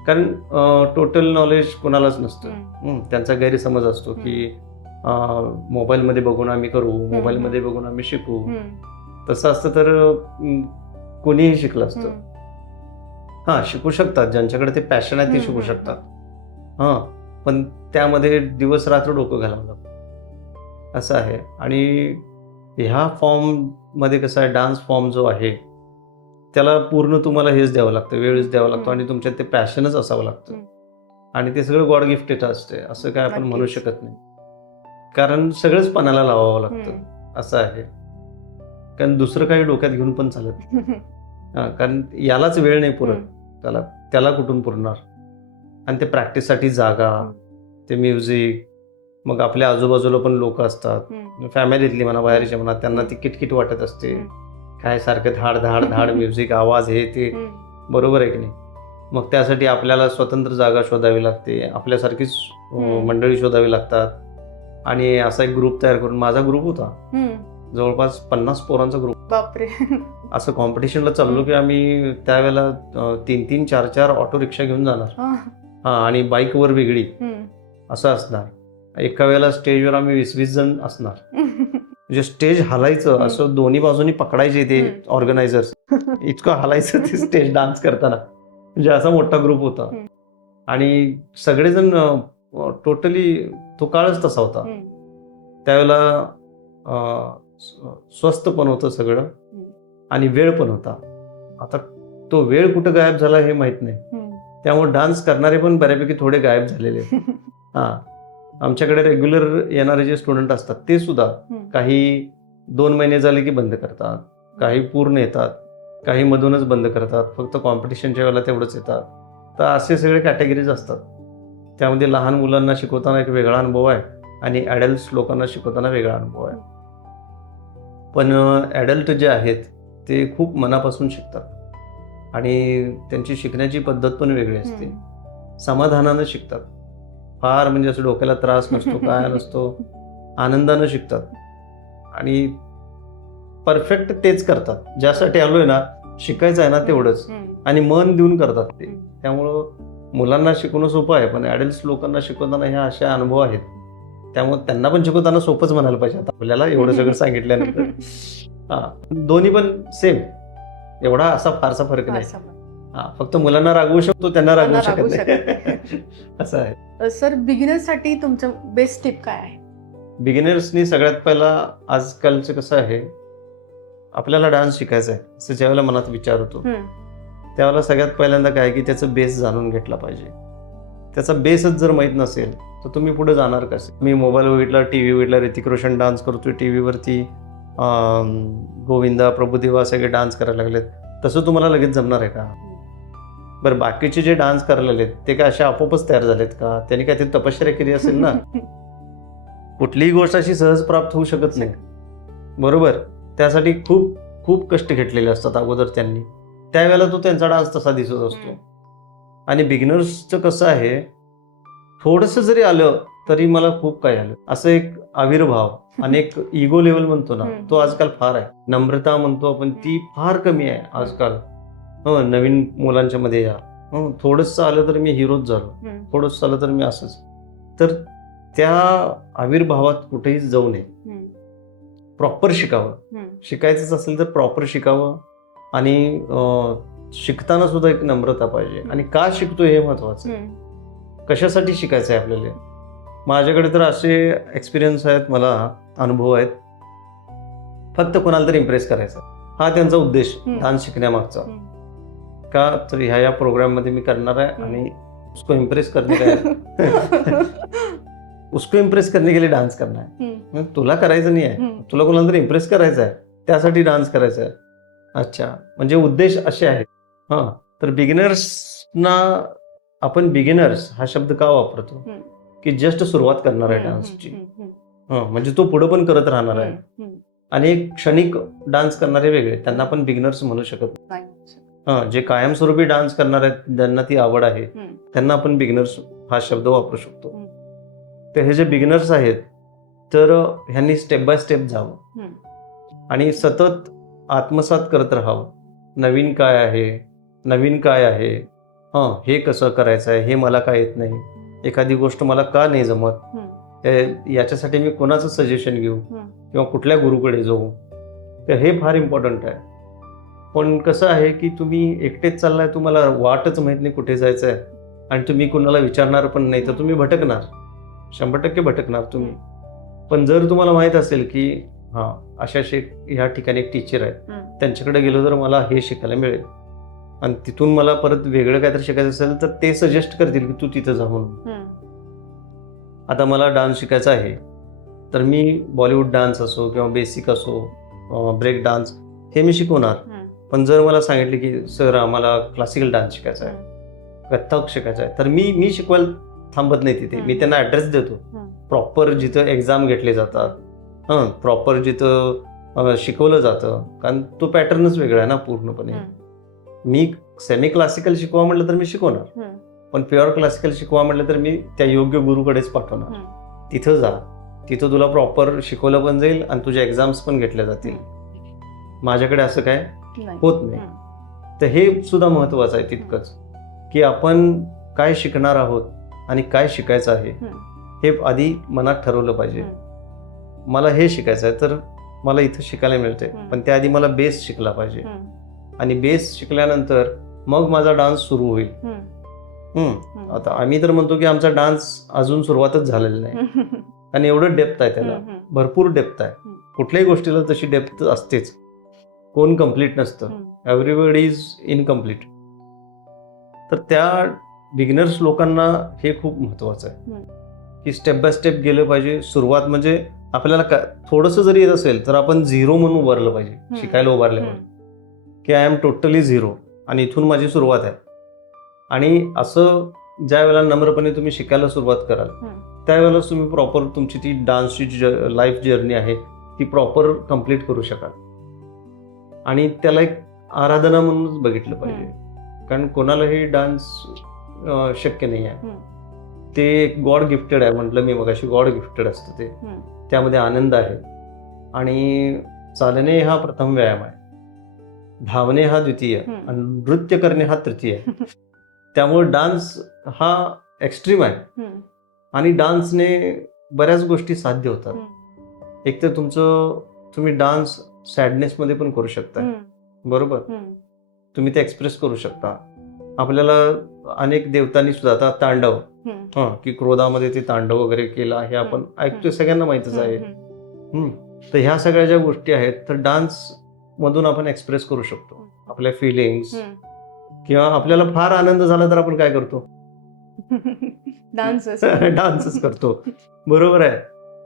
कारण टोटल नॉलेज कोणालाच नसतं. त्यांचा गैरसमज असतो की मोबाईलमध्ये बघून आम्ही करू, मोबाईलमध्ये बघून आम्ही शिकू. तसं असतं तर कोणीही शिकलं असतं. हां, शिकू शकतात, ज्यांच्याकडे ते पॅशन आहे ते शिकू शकतात. हां, पण त्यामध्ये दिवस रात्र डोकं घालावं लागतं, असं आहे. आणि ह्या फॉर्ममध्ये कसं आहे, डान्स फॉर्म जो आहे त्याला पूर्ण तुम्हाला हेच द्यावं लागतं, वेळच द्यावा लागतो आणि तुमच्यात ते पॅशनच असावं लागतं. आणि ते सगळं गॉड गिफ्टेड असते, असं काय आपण म्हणू शकत नाही. कारण सगळंच पणाला लावावं लागतं, असं आहे. कारण दुसरं काही डोक्यात घेऊन पण चालत नाही. कारण यालाच वेळ नाही पुरत, त्याला कुठून पुरणार. आणि ते प्रॅक्टिससाठी जागा, ते म्युझिक, मग आपल्या आजूबाजूला पण लोक असतात, फॅमिलीतली म्हणा, बाहेरचे म्हणा, त्यांना ती किटकिट वाटत असते, काय सारखं धाड धाड धाड म्युझिक, आवाज, हे ते, बरोबर आहे की नाही. मग त्यासाठी आपल्याला स्वतंत्र जागा शोधावी लागते, आपल्यासारखीच मंडळी शोधावी लागतात. आणि असा एक ग्रुप तयार करून, माझा ग्रुप होता जवळपास 50 पोरांचा ग्रुप. बापरे. असं कॉम्पिटिशनला चाललो की आम्ही त्यावेळेला 3-3, 4-4 ऑटो रिक्षा घेऊन जाणार. हा, आणि बाईकवर वेगळी, असं असणार. एका वेळेला स्टेजवर आम्ही 20-20 जण असणार. म्हणजे स्टेज हलायचं असं दोन्ही बाजूनी पकडायचे ते ऑर्गनायझर्स, इतकं हलायचं ते स्टेज डान्स करताना. म्हणजे असा मोठा ग्रुप होता आणि सगळेजण टोटली तो काळच तसा होता. त्यावेळेला स्वस्त पण होतं सगळं आणि वेळ पण होता. आता तो वेळ कुठं गायब झाला हे माहित नाही. त्यामुळे डान्स करणारे पण बऱ्यापैकी थोडे गायब झालेले. आमच्याकडे रेग्युलर येणारे जे स्टुडंट असतात ते सुद्धा काही 2 महिने झाले की बंद करतात, काही पूर्ण येतात, काही मधूनच बंद करतात, फक्त कॉम्पिटिशनच्या वेळेला तेवढंच येतात. तर असे सगळे कॅटेगरीज असतात. त्यामध्ये लहान मुलांना शिकवताना एक वेगळा अनुभव आहे आणि ॲडल्ट लोकांना शिकवताना वेगळा अनुभव आहे. पण ॲडल्ट जे आहेत ते खूप मनापासून शिकतात आणि त्यांची शिकण्याची पद्धत पण वेगळी असते. समाधानानं शिकतात. फार म्हणजे असं डोक्याला त्रास नसतो, काय नसतो, आनंदानं शिकतात आणि परफेक्ट तेच करतात. ज्यासाठी आलोय ना, शिकायचं आहे ना तेवढंच, आणि मन देऊन करतात ते. त्यामुळं मुलांना शिकवणं सोपं आहे, पण ॲडल्ट लोकांना शिकवताना ह्या अशा अनुभव आहेत. त्यामुळे त्यांना पण शिकवताना सोपंच म्हणायला पाहिजे आता आपल्याला एवढं सगळं सांगितल्यानंतर. दोन्ही पण सेम, एवढा असा फारसा फरक नाही. फक्त मुलांना रागवू शकतो, त्यांना रागवू शकत नाही. असं आहे. सर, बिगिनर्ससाठी तुमचं बेस्ट टिप काय आहे? बिगिनर्सनी सगळ्यात पहिला, आजकालचं कसं आहे, आपल्याला डान्स शिकायचा आहे असं ज्यावेळेला मनात विचार होतो त्यावेळेला सगळ्यात पहिल्यांदा काय की त्याचं बेस जाणून घेतला पाहिजे. त्याचा बेसच जर माहीत नसेल तर तुम्ही पुढे जाणार कसं? मी मोबाईल बघितला, टी व्ही बघितला, ऋतिक रोशन डान्स करतोय टी व्हीवरती, गोविंदा प्रभुदेवा सगळे डान्स करायला लागलेत, तसं तुम्हाला लगेच जमणार आहे का? बरं, बाकीचे जे डान्स करायला लागलेत ते काय अशा आपोआपच तयार झालेत का? त्यांनी काय ते तपश्चर्या केली असेल ना. कुठलीही गोष्ट अशी सहज प्राप्त होऊ शकत नाही, बरोबर? त्यासाठी खूप खूप कष्ट घेतलेले असतात अगोदर त्यांनी. त्यावेळेला तो त्यांचा डान्स तसा दिसत असतो. आणि बिगिनर्सचं कसं आहे, थोडंसं जरी आलं तरी मला खूप काही आलं, असं एक आविर्भाव आणि एक इगो लेवल म्हणतो ना, तो आजकाल फार आहे. नम्रता म्हणतो आपण, ती फार कमी आहे आजकाल. नवीन मुलांच्या मध्ये या, थोडंसं आलं तर मी हिरोच झालो, थोडंसं आलं तर मी असंच. तर त्या आविर्भावात कुठेही जाऊ नये. प्रॉपर शिकावं. शिकायचंच असेल तर प्रॉपर शिकावं आणि शिकताना सुद्धा एक नम्रता पाहिजे. आणि का शिकतोय हे महत्वाचं आहे. कशासाठी शिकायचं आहे आपल्याला? माझ्याकडे तर असे एक्सपिरियन्स आहेत, मला अनुभव आहेत, फक्त कोणाला तरी इम्प्रेस करायचा हा त्यांचा उद्देश डान्स शिकण्यामागचा. का तर ह्या प्रोग्राम मध्ये मी करणार आहे आणि उसको इम्प्रेस करने का उसको इम्प्रेस करने के लिए डान्स करना है. तुला करायचं नाही आहे, तुला कोणाला तरी इम्प्रेस करायचं आहे, त्यासाठी डान्स करायचा आहे. अच्छा, म्हणजे उद्देश असे आहेत. तर बिगिनर्सना आपण बिगिनर्स हा शब्द का वापरतो की जस्ट सुरुवात करणार आहे डान्सची. म्हणजे तो पुढे पण करत राहणार आहे. आणि एक क्षणिक डान्स करणारे वेगळे, त्यांना पण बिगिनर्स म्हणू शकत नाही. जे कायमस्वरूपी डान्स करणार आहेत, ज्यांना ती आवड आहे, त्यांना आपण बिगिनर्स हा शब्द वापरू शकतो. तर हे जे बिगिनर्स आहेत, तर ह्यांनी स्टेप बाय स्टेप जावं आणि सतत आत्मसात करत राहावं. नवीन काय आहे, नवीन काय आहे, हे कसं करायचं आहे, हे मला काय येत नाही, एखादी गोष्ट मला का नाही जमत, याच्यासाठी मी कोणाचं सजेशन घेऊ किंवा कुठल्या गुरुकडे जाऊ. तर हे फार इम्पॉर्टंट आहे. पण कसं आहे की तुम्ही एकटेच चाललाय, तुम्हाला वाटच माहीत नाही कुठे जायचं आहे आणि तुम्ही कुणाला विचारणार पण नाही, तर तुम्ही भटकणार, 100% भटकणार तुम्ही. पण जर तुम्हाला माहीत असेल की अशा ह्या ठिकाणी एक टीचर आहेत, त्यांच्याकडे गेलो तर मला हे शिकायला मिळेल आणि तिथून मला परत वेगळं काहीतरी शिकायचं असेल तर ते सजेस्ट करतील की तू तिथं जा म्हणून. आता मला डान्स शिकायचा आहे तर मी बॉलिवूड डान्स असो किंवा बेसिक असो, ब्रेक डान्स, हे मी शिकवणार. पण जर मला सांगितले की सर आम्हाला क्लासिकल डान्स शिकायचा आहे, कथ्थक शिकायचा आहे, तर मी शिकवायला थांबत नाही तिथे. मी त्यांना ॲड्रेस देतो, प्रॉपर जिथं एक्झाम घेतले जातात, प्रॉपर जिथं शिकवलं जातं, कारण तो पॅटर्नच वेगळा आहे ना पूर्णपणे. मी सेमी क्लासिकल शिकवा म्हटलं तर मी शिकवणार, पण प्युअर क्लासिकल शिकवा म्हटलं तर मी त्या योग्य गुरुकडेच पाठवणार. तिथं जा, तिथं तुला प्रॉपर शिकवलं पण जाईल आणि तुझ्या एक्झाम्स पण घेतल्या जातील. माझ्याकडे असं काय होत नाही. तर हे सुद्धा महत्वाचं आहे तितकंच, की आपण काय शिकणार आहोत आणि काय शिकायचं आहे हे आधी मनात ठरवलं पाहिजे. मला हे शिकायचं आहे तर मला इथं शिकायला मिळते, पण त्याआधी मला बेस शिकला पाहिजे. आणि बेस शिकल्यानंतर मग माझा डान्स सुरू होईल. आता आम्ही तर म्हणतो की आमचा डान्स अजून सुरुवातच झालेला नाही, आणि एवढं डेप्थ आहे त्याला, भरपूर डेप्थ आहे. कुठल्याही गोष्टीला तशी डेप्थ असतेच. कोण कम्प्लीट नसतं, एव्हरीबडी इज इनकम्प्लीट. तर त्या बिगिनर्स लोकांना हे खूप महत्वाचं आहे की स्टेप बाय स्टेप गेलं पाहिजे. सुरुवात म्हणजे आपल्याला थोडंसं जरी येत असेल तर आपण झिरो म्हणून उभारलं पाहिजे. शिकायला उभारल्यावर की आय एम टोटली झिरो आणि इथून माझी सुरुवात आहे. आणि असं ज्या वेळेला नम्रपणे तुम्ही शिकायला सुरुवात कराल त्यावेळेला तुम्ही प्रॉपर तुमची ती डान्सची लाईफ जर्नी आहे ती प्रॉपर कम्प्लीट करू शकाल. आणि त्याला एक आराधना म्हणूनच बघितलं पाहिजे, कारण कोणालाही डान्स शक्य नाही आहे. ते एक गॉड गिफ्टेड आहे म्हटलं मी मगाशी, गॉड गिफ्टेड असतं ते. त्यामध्ये आनंद आहे. आणि चालणे हा प्रथम व्यायाम आहे, धावणे हा द्वितीय आणि नृत्य करणे हा तृतीय. त्यामुळे डान्स हा एक्स्ट्रीम आहे. आणि डान्सने बऱ्याच गोष्टी साध्य होतात. एक तर तुम्ही डान्स सॅडनेसमध्ये पण करू शकता, बरोबर, तुम्ही ते एक्सप्रेस करू शकता. आपल्याला अनेक देवतांनी सुद्धा आता तांडव, की क्रोधामध्ये ते तांडव वगैरे केला हे आपण ऐकतोय, सगळ्यांना माहितच आहे. तर ह्या सगळ्या ज्या गोष्टी आहेत तर डान्स मधून आपण एक्सप्रेस करू शकतो आपल्या फिलिंग्स. किंवा आपल्याला फार आनंद झाला तर आपण काय करतो, डान्सच करतो, बरोबर आहे.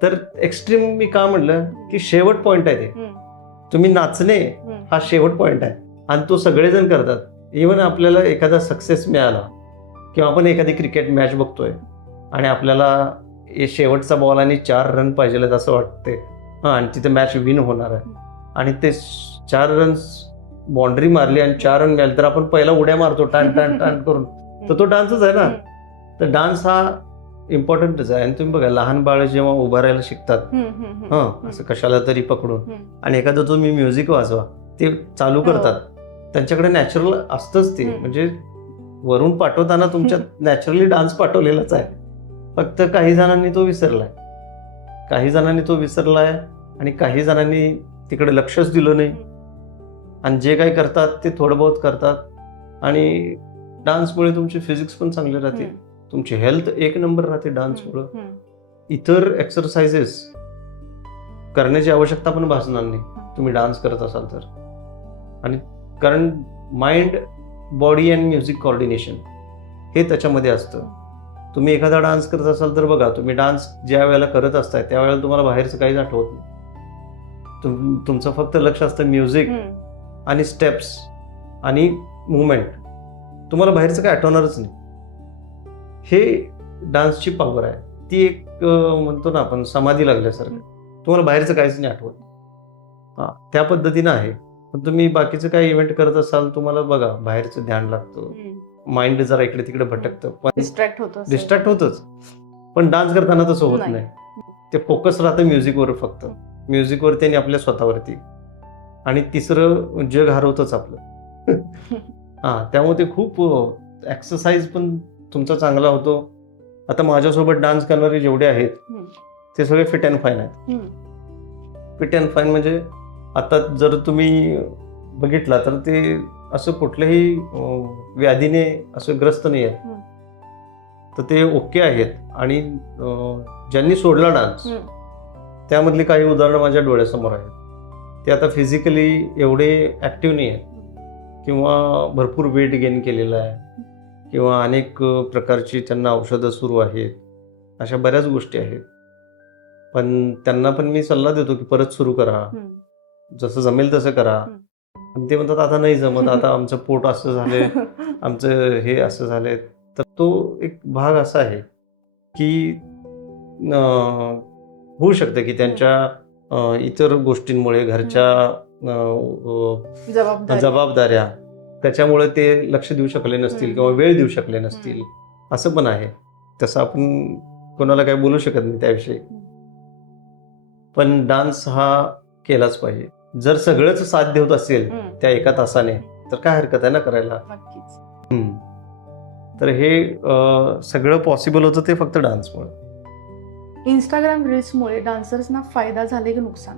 तर एक्स्ट्रीम मी का म्हटलं की शेवट पॉइंट आहे ते. तुम्ही नाचणे हा शेवट पॉइंट आहे आणि तो सगळेजण करतात. इव्हन आपल्याला एखादा सक्सेस मिळाला किंवा आपण एखादी क्रिकेट मॅच बघतोय आणि आपल्याला शेवटचा बॉल आणि 4 रन पाहिजे असं वाटते, आणि तिथे मॅच विन होणार आहे आणि ते 4 रन्स बाउंड्री मारली आणि 4 रन मिळाले तर आपण पहिला उड्या मारतो टाण टाण टाण करून. तर तो डान्सच आहे ना. तर डान्स हा इम्पॉर्टंटच आहे. आणि तुम्ही बघा लहान बाळ जेव्हा उभा राहायला शिकतात असं कशाला तरी पकडून, आणि एखादं तुम्ही म्युझिक वाजवा ते चालू करतात, त्यांच्याकडे नॅचरल असतंच ते. म्हणजे वरून पाठवताना तुमच्यात नॅचरली डान्स पाठवलेलाच आहे, फक्त काही जणांनी तो विसरलाय आणि काही जणांनी तिकडे लक्षच दिलं नाही. आणि जे काही करतात ते थोडं बहुत करतात. आणि डान्समुळे तुमची फिजिक्स पण चांगली राहते, तुमची हेल्थ एक नंबर राहते डान्समुळे. इतर एक्सरसाइजेस करण्याची आवश्यकता पण भासणार नाही तुम्ही डान्स करत असाल तर. आणि कारण mind, body and music coordination हे त्याच्यामध्ये असतं. तुम्ही एखादा डान्स करत असाल तर बघा, तुम्ही डान्स ज्या वेळेला करत असताय त्यावेळेला तुम्हाला बाहेरचं काहीच आठवत नाही. तुमचं फक्त लक्ष असतं म्युझिक आणि स्टेप्स आणि मुवमेंट. तुम्हाला बाहेरचं काही आठवणारच नाही. हे डान्सची पॉवर आहे. ती एक म्हणतो ना आपण समाधी लागल्यासारखं, तुम्हाला बाहेरचं काहीच नाही आठवत. त्या पद्धतीनं आहे. पण तुम्ही बाकीचं काही इव्हेंट करत असाल तुम्हाला बघा बाहेरचं ध्यान लागतं, माइंड जरा इकडे तिकडे भटकतं, पण डिस्ट्रॅक्ट होतच. पण डान्स करताना तसं होत नाही. ते फोकस राहतं म्युझिकवर, फक्त म्युझिकवरती आणि आपल्या स्वतःवरती. आणि तिसरं जग हरवतच आपलं. त्यामुळे ते खूप एक्सरसाइज पण तुमचा चांगला होतो. आता माझ्यासोबत डान्स करणारे जेवढे आहेत ते सगळे फिट अँड फाईन आहेत. फिट अँड फाईन म्हणजे आता जर तुम्ही बघितला तर ते असं कुठल्याही व्याधीने असं ग्रस्त नाही आहेत, तर ते ओके आहेत. आणि ज्यांनी सोडला डान्स त्यामधली काही उदाहरणं माझ्या डोळ्यासमोर आहेत. ते आता फिजिकली एवढे ॲक्टिव्ह नाही आहेत किंवा भरपूर वेट गेन केलेलं आहे किंवा अनेक प्रकारची त्यांना औषधं सुरू आहेत, अशा बऱ्याच गोष्टी आहेत. पण त्यांना पण मी सल्ला देतो की परत सुरू करा, जसं जमेल तसं करा. आणि ते म्हणतात आता नाही जमत, आता आमचं पोट असं झालंय, आमचं हे असं झालंय. तर तो एक भाग असा आहे की होऊ शकतं की त्यांच्या इतर गोष्टींमुळे, घरच्या जबाबदाऱ्या, त्याच्यामुळे ते लक्ष देऊ शकले नसतील किंवा वेळ देऊ शकले नसतील, असं पण आहे. तसं आपण कोणाला काही बोलू शकत नाही त्याविषयी. पण डान्स हा केलाच पाहिजे. जर सगळंच साध्य होत असेल त्या एका तासाने तर काय हरकत आहे ना करायला. तर हे सगळं पॉसिबल होतं ते फक्त डान्समुळे. इंस्टाग्राम रील्समुळे डान्सर्सना फायदा झाले की नुकसान?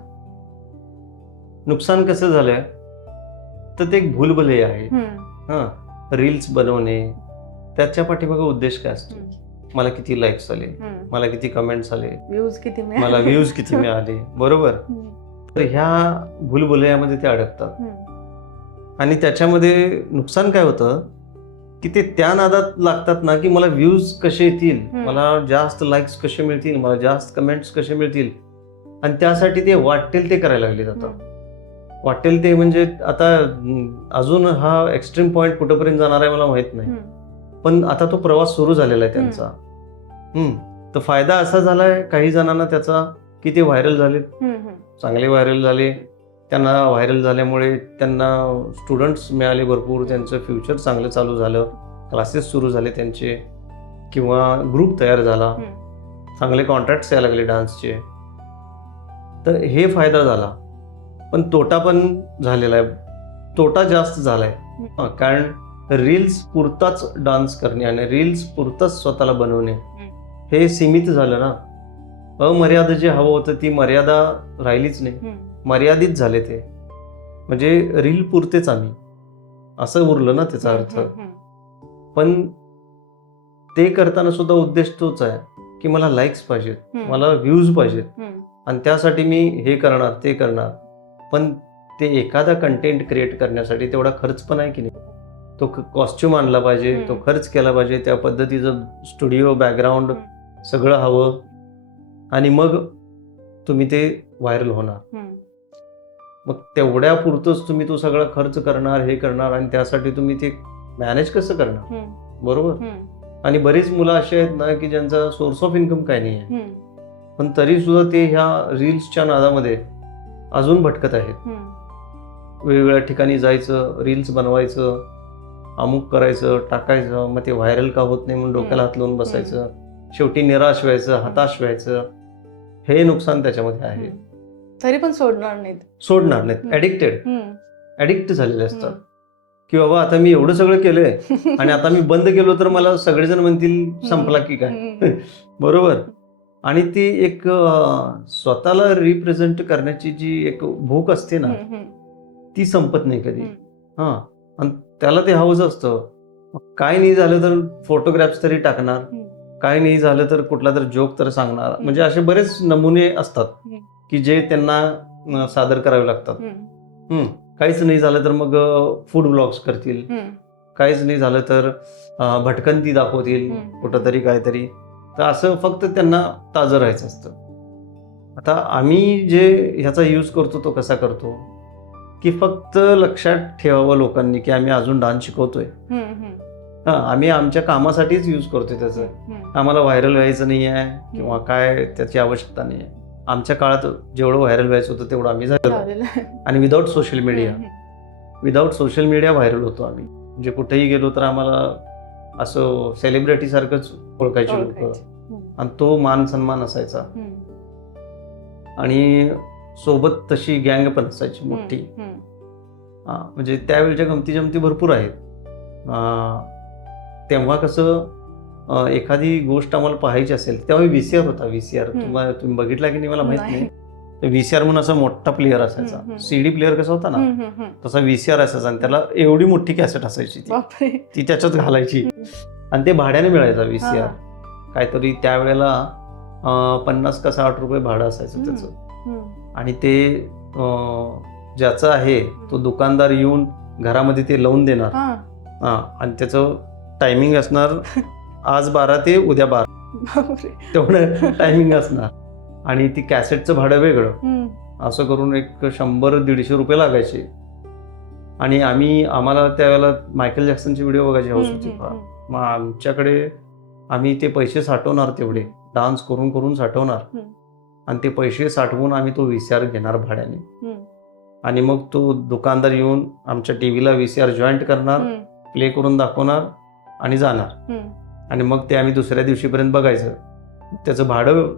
नुकसान कसं झालंय तर ते एक भूलभुलई आहे. रील्स बनवणे, त्याच्या पाठीमागे उद्देश काय असतो? मला किती लाईक्स आले, मला किती कमेंट्स आले, व्ह्यूज किती मला व्ह्यूज किती मिळाले, बरोबर. तर ह्या भूलभुलयामध्ये ते अडकतात. आणि त्याच्यामध्ये नुकसान काय होतं की ते त्या नादात लागतात ना की मला व्ह्यूज कसे येतील, मला जास्त लाईक्स कसे मिळतील, मला जास्त कमेंट्स कसे मिळतील, आणि त्यासाठी ते वाटेल ते करायला लागले जातात. वाटेल ते म्हणजे आता अजून हा एक्स्ट्रीम पॉइंट कुठेपर्यंत जाणार आहे मला माहित नाही, पण आता तो प्रवास सुरू झालेला आहे त्यांचा. तर फायदा असा झालाय काही जणांना त्याचा की ते व्हायरल झाले, चांगले व्हायरल झाले. त्यांना व्हायरल झाल्यामुळे त्यांना स्टुडंट्स मिळाले भरपूर, त्यांचं फ्युचर चांगलं चालू झालं, क्लासेस सुरू झाले त्यांचे, किंवा ग्रुप तयार झाला, चांगले कॉन्ट्रॅक्ट्स यायला लागले डान्सचे. तर हे फायदा झाला. पण तोटा पण झालेला आहे, तोटा जास्त झालाय. कारण रील्स पुरताच डान्स करणे आणि रील्स पुरताच स्वतःला बनवणे हे सीमित झालं ना. अमर्याद जे हवं होतं ती मर्यादा राहिलीच नाही, मर्यादित झाले ते. म्हणजे रील पुरतेच आम्ही असं उरलं ना त्याचा अर्थ. पण ते करताना सुद्धा उद्देश तोच आहे की मला लाईक्स पाहिजेत, मला व्ह्यूज पाहिजेत, आणि त्यासाठी मी हे करणार ते करणार. पण ते एखादा कंटेंट क्रिएट करण्यासाठी तेवढा खर्च पण आहे की नाही. तो कॉस्ट्युम आणला पाहिजे, तो खर्च केला पाहिजे, त्या पद्धतीचं स्टुडिओ बॅकग्राऊंड सगळं हवं, आणि मग तुम्ही ते व्हायरल होणार. मग तेवढ्या पुरतच तुम्ही तो सगळा खर्च करणार, हे करणार, आणि त्यासाठी तुम्ही ते मॅनेज कसं करणार, बरोबर. आणि बरीच मुलं अशी आहेत ना की ज्यांचा सोर्स ऑफ इन्कम काय नाही आहे, पण तरी सुद्धा ते ह्या रील्सच्या नादामध्ये अजून भटकत आहेत. वेगवेगळ्या ठिकाणी जायचं, रील्स बनवायचं, अमुक करायचं, टाकायचं, मग ते व्हायरल का होत नाही म्हणून डोक्याला हात लावून बसायचं, शेवटी निराश व्हायचं, हताश व्हायचं. हे नुकसान त्याच्यामध्ये आहे. तरी पण सोडणार नाहीत. ऍडिक्ट झालेले असतात की बाबा आता मी एवढं सगळं केलंय आणि आता मी बंद केलो तर मला सगळेजण म्हणतील संपला की काय, बरोबर. आणि ती एक स्वतःला रिप्रेझेंट करण्याची जी एक भूक असते ना ती संपत नाही कधी. आणि त्याला ते हवंच असतं. काय नाही झालं तर फोटोग्राफ्स तरी टाकणार, काय नाही झालं तर कुठला तर जोक तर सांगणार. म्हणजे असे बरेच नमुने असतात की जे त्यांना सादर करावे लागतात. काहीच नाही झालं तर मग फूड ब्लॉग्स करतील, काहीच नाही झालं तर भटकंती दाखवतील कुठंतरी काहीतरी. तर असं फक्त त्यांना ताजं राहायचं असतं. आता आम्ही जे ह्याचा यूज करतो तो कसा करतो की फक्त लक्षात ठेवावं लोकांनी की आम्ही अजून डान्स शिकवतोय. आम्ही आमच्या कामासाठीच यूज करतोय त्याचं. आम्हाला व्हायरल व्हायचं नाही आहे किंवा काय त्याची आवश्यकता नाही आहे. आमच्या काळात जेवढं व्हायरल व्हायचं होतं तेवढं आम्ही झालेलं, आणि विदाऊट सोशल मीडिया व्हायरल होतो आम्ही. म्हणजे कुठेही गेलो तर आम्हाला असं सेलिब्रिटी सारखंच ओळखायचे लोक, आणि तो मान सन्मान असायचा. आणि सोबत तशी गँग पण असायची मोठी. म्हणजे त्यावेळच्या गमती जमती भरपूर आहेत. तेव्हा कसं एखादी गोष्ट आम्हाला पाहायची असेल तेव्हा VCR होता. VCR तुम्ही बघितला की नाही मला माहित नाही. VCR म्हणून असा मोठा प्लेअर असायचा. CD प्लेअर कसा होता ना तसा VCR असायचा, आणि त्याला एवढी मोठी कॅसेट असायची ती त्याच्यात घालायची, आणि ते भाड्याने मिळायचा VCR. काहीतरी त्यावेळेला 50 का 60 रुपये भाडं असायचं त्याचं. आणि ते ज्याचं आहे तो दुकानदार येऊन घरामध्ये ते लावून देणार, आणि त्याचं टायमिंग असणार आज 12 ते उद्या 12 तेवढं टायमिंग असणार. आणि ती कॅसेटचं भाडं वेगळं. असं करून एक 100-150 रुपये लागायचे. आणि आम्हाला त्यावेळेला मायकेल जॅक्सनचे व्हिडिओ बघायचे हौस होती. मग आमच्याकडे आम्ही ते पैसे साठवणार, तेवढे डान्स करून करून साठवणार, आणि ते पैसे साठवून आम्ही तो VCR घेणार भाड्याने. आणि मग तो दुकानदार येऊन आमच्या टीव्हीला VCR जॉईंट करणार, प्ले करून दाखवणार आणि जाणार. आणि मग ते आम्ही दुसऱ्या दिवशीपर्यंत बघायचं. त्याचं भाडं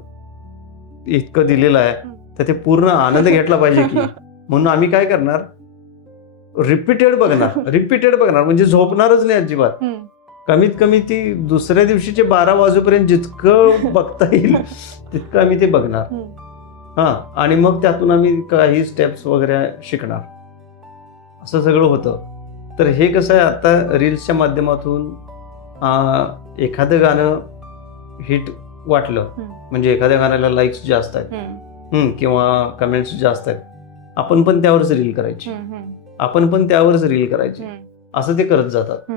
इतकं दिलेलं आहे तर ते पूर्ण आनंद घेतला पाहिजे की, म्हणून आम्ही काय करणार, रिपीटेड बघणार म्हणजे झोपणारच नाही अजिबात. कमीत कमी ती दुसऱ्या दिवशीचे 12 वाजेपर्यंत जितकं बघता येईल तितकं आम्ही ते बघणार. आणि मग त्यातून आम्ही काही स्टेप्स वगैरे शिकणार, असं सगळं होतं. तर हे कसं आहे, आता रील्सच्या माध्यमातून एखादं गाणं हिट वाटलं म्हणजे एखाद्या गाण्याला लाईक्स जास्त आहेत किंवा कमेंट्स जास्त आहेत, आपण पण त्यावरच रील करायची, असं ते करत जातात.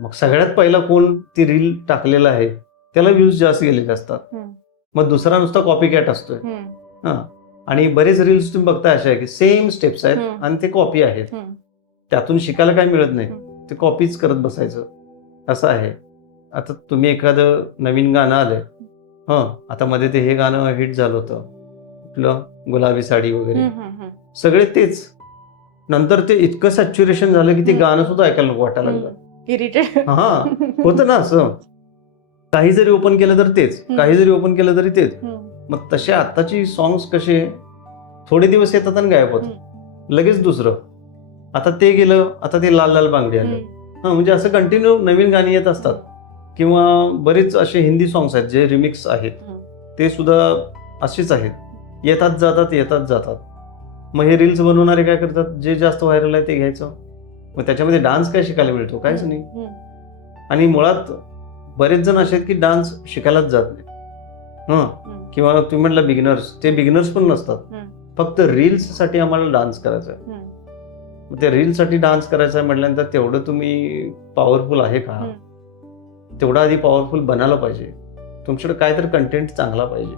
मग सगळ्यात पहिला कोण ती रील टाकलेला आहे त्याला व्ह्यूज जास्त गेलेले असतात. मग दुसरा नुसता कॉपी कॅट असतोय. आणि बरेच रील्स तुम्ही बघता अशा आहे की सेम स्टेप्स आहेत आणि ते कॉपी आहेत, त्यातून शिकायला काय मिळत नाही, ते कॉपीच करत बसायचं, असं आहे. आता तुम्ही एखादं नवीन गाणं आलंय, आता मध्ये ते हे गाणं हिट झालं होतं आपलं गुलाबी साडी वगैरे, सगळे तेच. नंतर ते इतकं सॅच्युरेशन झालं की ते गाणं सुद्धा ऐकायला नको वाटायला लागलं. होतं ना असं, काही जरी ओपन केलं तर तेच, काही जरी ओपन केलं तरी तेच. मग तसे आताची सॉंग्स कसे थोडे दिवस येतात आणि गायब होतात, लगेच दुसरं. आता ते गेलं, आता ते लाल लाल बांगडी आलं. म्हणजे असं कंटिन्यू नवीन गाणी येत असतात. किंवा बरेच असे हिंदी सॉंग्स आहेत जे रिमिक्स आहेत, ते सुद्धा असेच आहेत, येतात जातात. मग हे रील्स बनवणारे काय करतात, जे जास्त व्हायरल आहे ते घ्यायचं, मग त्याच्यामध्ये डान्स काय शिकायला मिळतो, काहीच नाही. आणि मुळात बरेच जण असे आहेत की डान्स शिकायलाच जात नाही. किंवा तुम्ही म्हटलं बिगिनर्स, ते बिगिनर्स पण नसतात, फक्त रील्स साठी आम्हाला डान्स करायचा आहे. मग त्या रील्स साठी डान्स करायचा आहे म्हटल्यानंतर तेवढं तुम्ही पॉवरफुल आहे का, तेवढं आधी पॉवरफुल बनायला पाहिजे. तुमच्याकडे काय तर कंटेंट चांगला पाहिजे.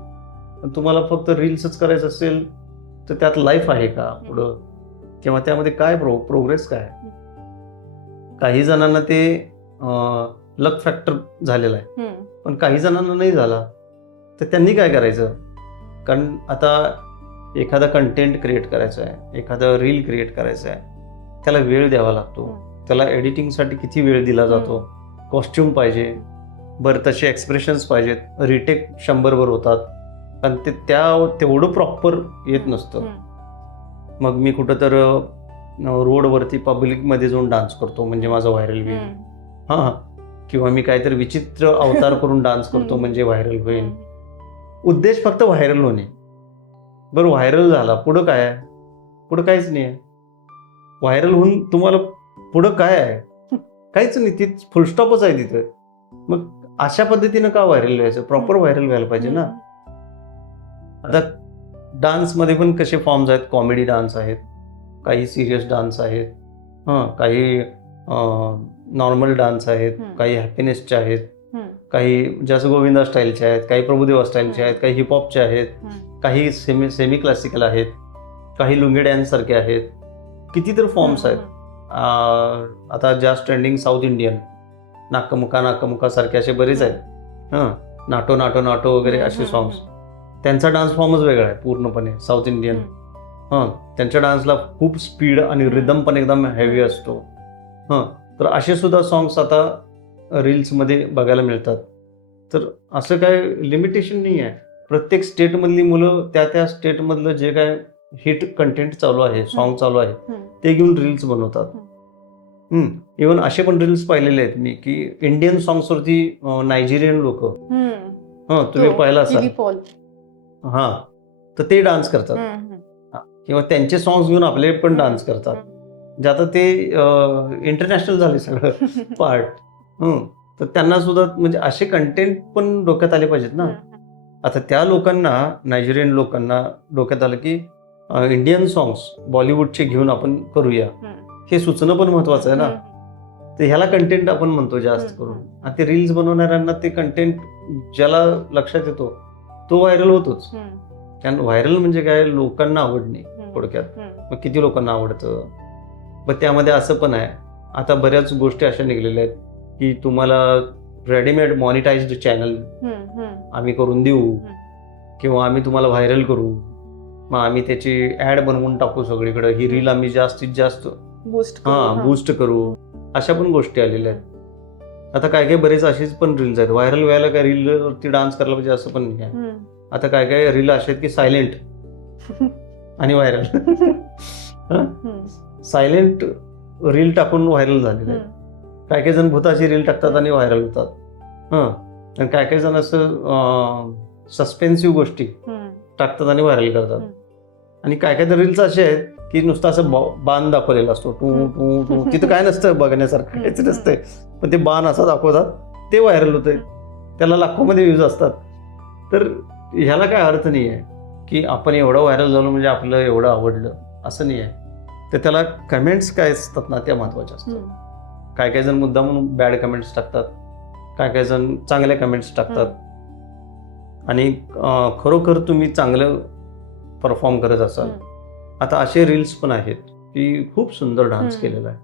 पण तुम्हाला फक्त रील्सच करायचं असेल तर त्यात लाईफ आहे का पुढं, किंवा त्यामध्ये काय प्रोग्रेस काय. काही जणांना ते लक फॅक्टर झालेला आहे, पण काही जणांना नाही झाला, तर त्यांनी काय करायचं. कारण आता एखादा कंटेंट क्रिएट करायचा आहे, एखादं रील क्रिएट करायचं आहे, त्याला वेळ द्यावा लागतो, त्याला एडिटिंगसाठी किती वेळ दिला जातो, कॉस्ट्युम पाहिजे, बरं तसे एक्सप्रेशन्स पाहिजेत, रिटेक 100 होतात, कारण ते तेवढं प्रॉपर येत नसतं. मग मी कुठं तर रोडवरती पब्लिकमध्ये जाऊन डान्स करतो म्हणजे माझा व्हायरल होईल, किंवा मी काहीतरी विचित्र अवतार करून डान्स करतो म्हणजे व्हायरल होईल. उद्देश फक्त व्हायरल होणे. बरं व्हायरल झाला, पुढं काय आहे, पुढं काहीच नाही आहे. व्हायरल होऊन तुम्हाला पुढं काय आहे, काहीच नाही, ती फुलस्टॉपच आहे तिथं. मग अशा पद्धतीनं का व्हायरल व्हायचं, प्रॉपर व्हायरल व्हायला पाहिजे ना. आता डान्समध्ये पण कसे फॉर्म्स आहेत, कॉमेडी डान्स आहेत, काही सिरियस डान्स आहेत, काही नॉर्मल डान्स आहेत, काही हॅपीनेसचे आहेत, काही जास्त गोविंदा स्टाईलचे आहेत, काही प्रभुदेवा स्टाईलचे आहेत, काही हिपहॉपचे आहेत, काही सेमी क्लासिकल आहेत, काही लुंगी डान्स सारखे आहेत, कितीतरी फॉर्म्स आहेत. आता जास्त ट्रेंडिंग साऊथ इंडियन नाकमुका सारखे असे बरेच आहेत. नाटो नाटो नाटो वगैरे असे सॉंग्स, त्यांचा डान्स फॉर्मच वेगळा आहे पूर्णपणे साऊथ इंडियन. त्यांच्या डान्सला खूप स्पीड आणि रिदम पण एकदम हेवी असतो. तर असे सुद्धा सॉंग्स आता रील्समध्ये बघायला मिळतात. तर असं काय लिमिटेशन नाही आहे. प्रत्येक स्टेटमधली मुलं त्या स्टेटमधलं जे काय हिट कंटेंट चालू आहे, सॉन्ग चालू आहे, ते घेऊन रील्स बनवतात. इव्हन असे पण रील्स पाहिलेले आहेत मी की इंडियन सॉंग्सवरती नायजेरियन लोक, तुम्ही पाहिलं असाल, तर ते डान्स करतात, किंवा त्यांचे सॉंग्स घेऊन आपले पण डान्स करतात. म्हणजे आता ते इंटरनॅशनल झाले सगळं पार्ट. तर त्यांना सुद्धा म्हणजे असे कंटेंट पण डोक्यात आले पाहिजेत ना. आता त्या लोकांना, नायजेरियन लोकांना डोक्यात आलं की इंडियन सॉंग्स बॉलिवूडचे घेऊन आपण करूया, हे सुचणं पण महत्वाचं आहे ना. तर ह्याला कंटेंट आपण म्हणतो जास्त करून. आणि ते रील्स बनवणाऱ्यांना ते कंटेंट ज्याला लक्षात येतो तो व्हायरल होतोच. कारण व्हायरल म्हणजे काय, लोकांना आवडणे थोडक्यात. मग किती लोकांना आवडतं. मग त्यामध्ये असं पण आहे, आता बऱ्याच गोष्टी अशा निघलेल्या आहेत की तुम्हाला रेडीमेड मॉनिटाइज्ड चॅनल आम्ही करून देऊ, किंवा आम्ही तुम्हाला व्हायरल करू, मग आम्ही त्याची ऍड बनवून टाकू सगळीकडे, ही रील आम्ही जास्तीत जास्त बूस्ट करू. अशा पण गोष्टी आलेल्या आहेत. आता काय काय बरेच असेच पण रील्स आहेत. व्हायरल व्हायला काय रीलवरती डान्स करायला पाहिजे असं पण नाही आहे. आता काय काय रील असे आहेत की सायलेंट आणि व्हायरल. सायलेंट रील टाकून व्हायरल झालेले आहेत. काय काय जण भूताची रील टाकतात आणि व्हायरल होतात. आणि काय काय जण असं सस्पेन्सिव्ह गोष्टी टाकतात आणि व्हायरल करतात. आणि काय काय तर रील्स असे आहेत की नुसतं असं बाण दाखवलेला असतो, टू टू टू, तिथं काय नसतं बघण्यासारखं, काहीच नसतंय, पण ते बाण असा दाखवतात, ते व्हायरल होतंय, त्याला लाखोमध्ये व्ह्यूज असतात. तर ह्याला काय अर्थ नाही आहे की आपण एवढं व्हायरल झालो म्हणजे आपलं एवढं आवडलं, असं नाही आहे. तर त्याला कमेंट्स काय असतात ना, त्या महत्त्वाच्या असतात. काय काय जण मुद्दाम म्हणून बॅड कमेंट्स टाकतात, काय काय जण चांगल्या कमेंट्स टाकतात. आणि खरोखर तुम्ही चांगलं परफॉर्म करत असाल, आता असे रील्स पण आहेत की खूप सुंदर डान्स केलेला आहे,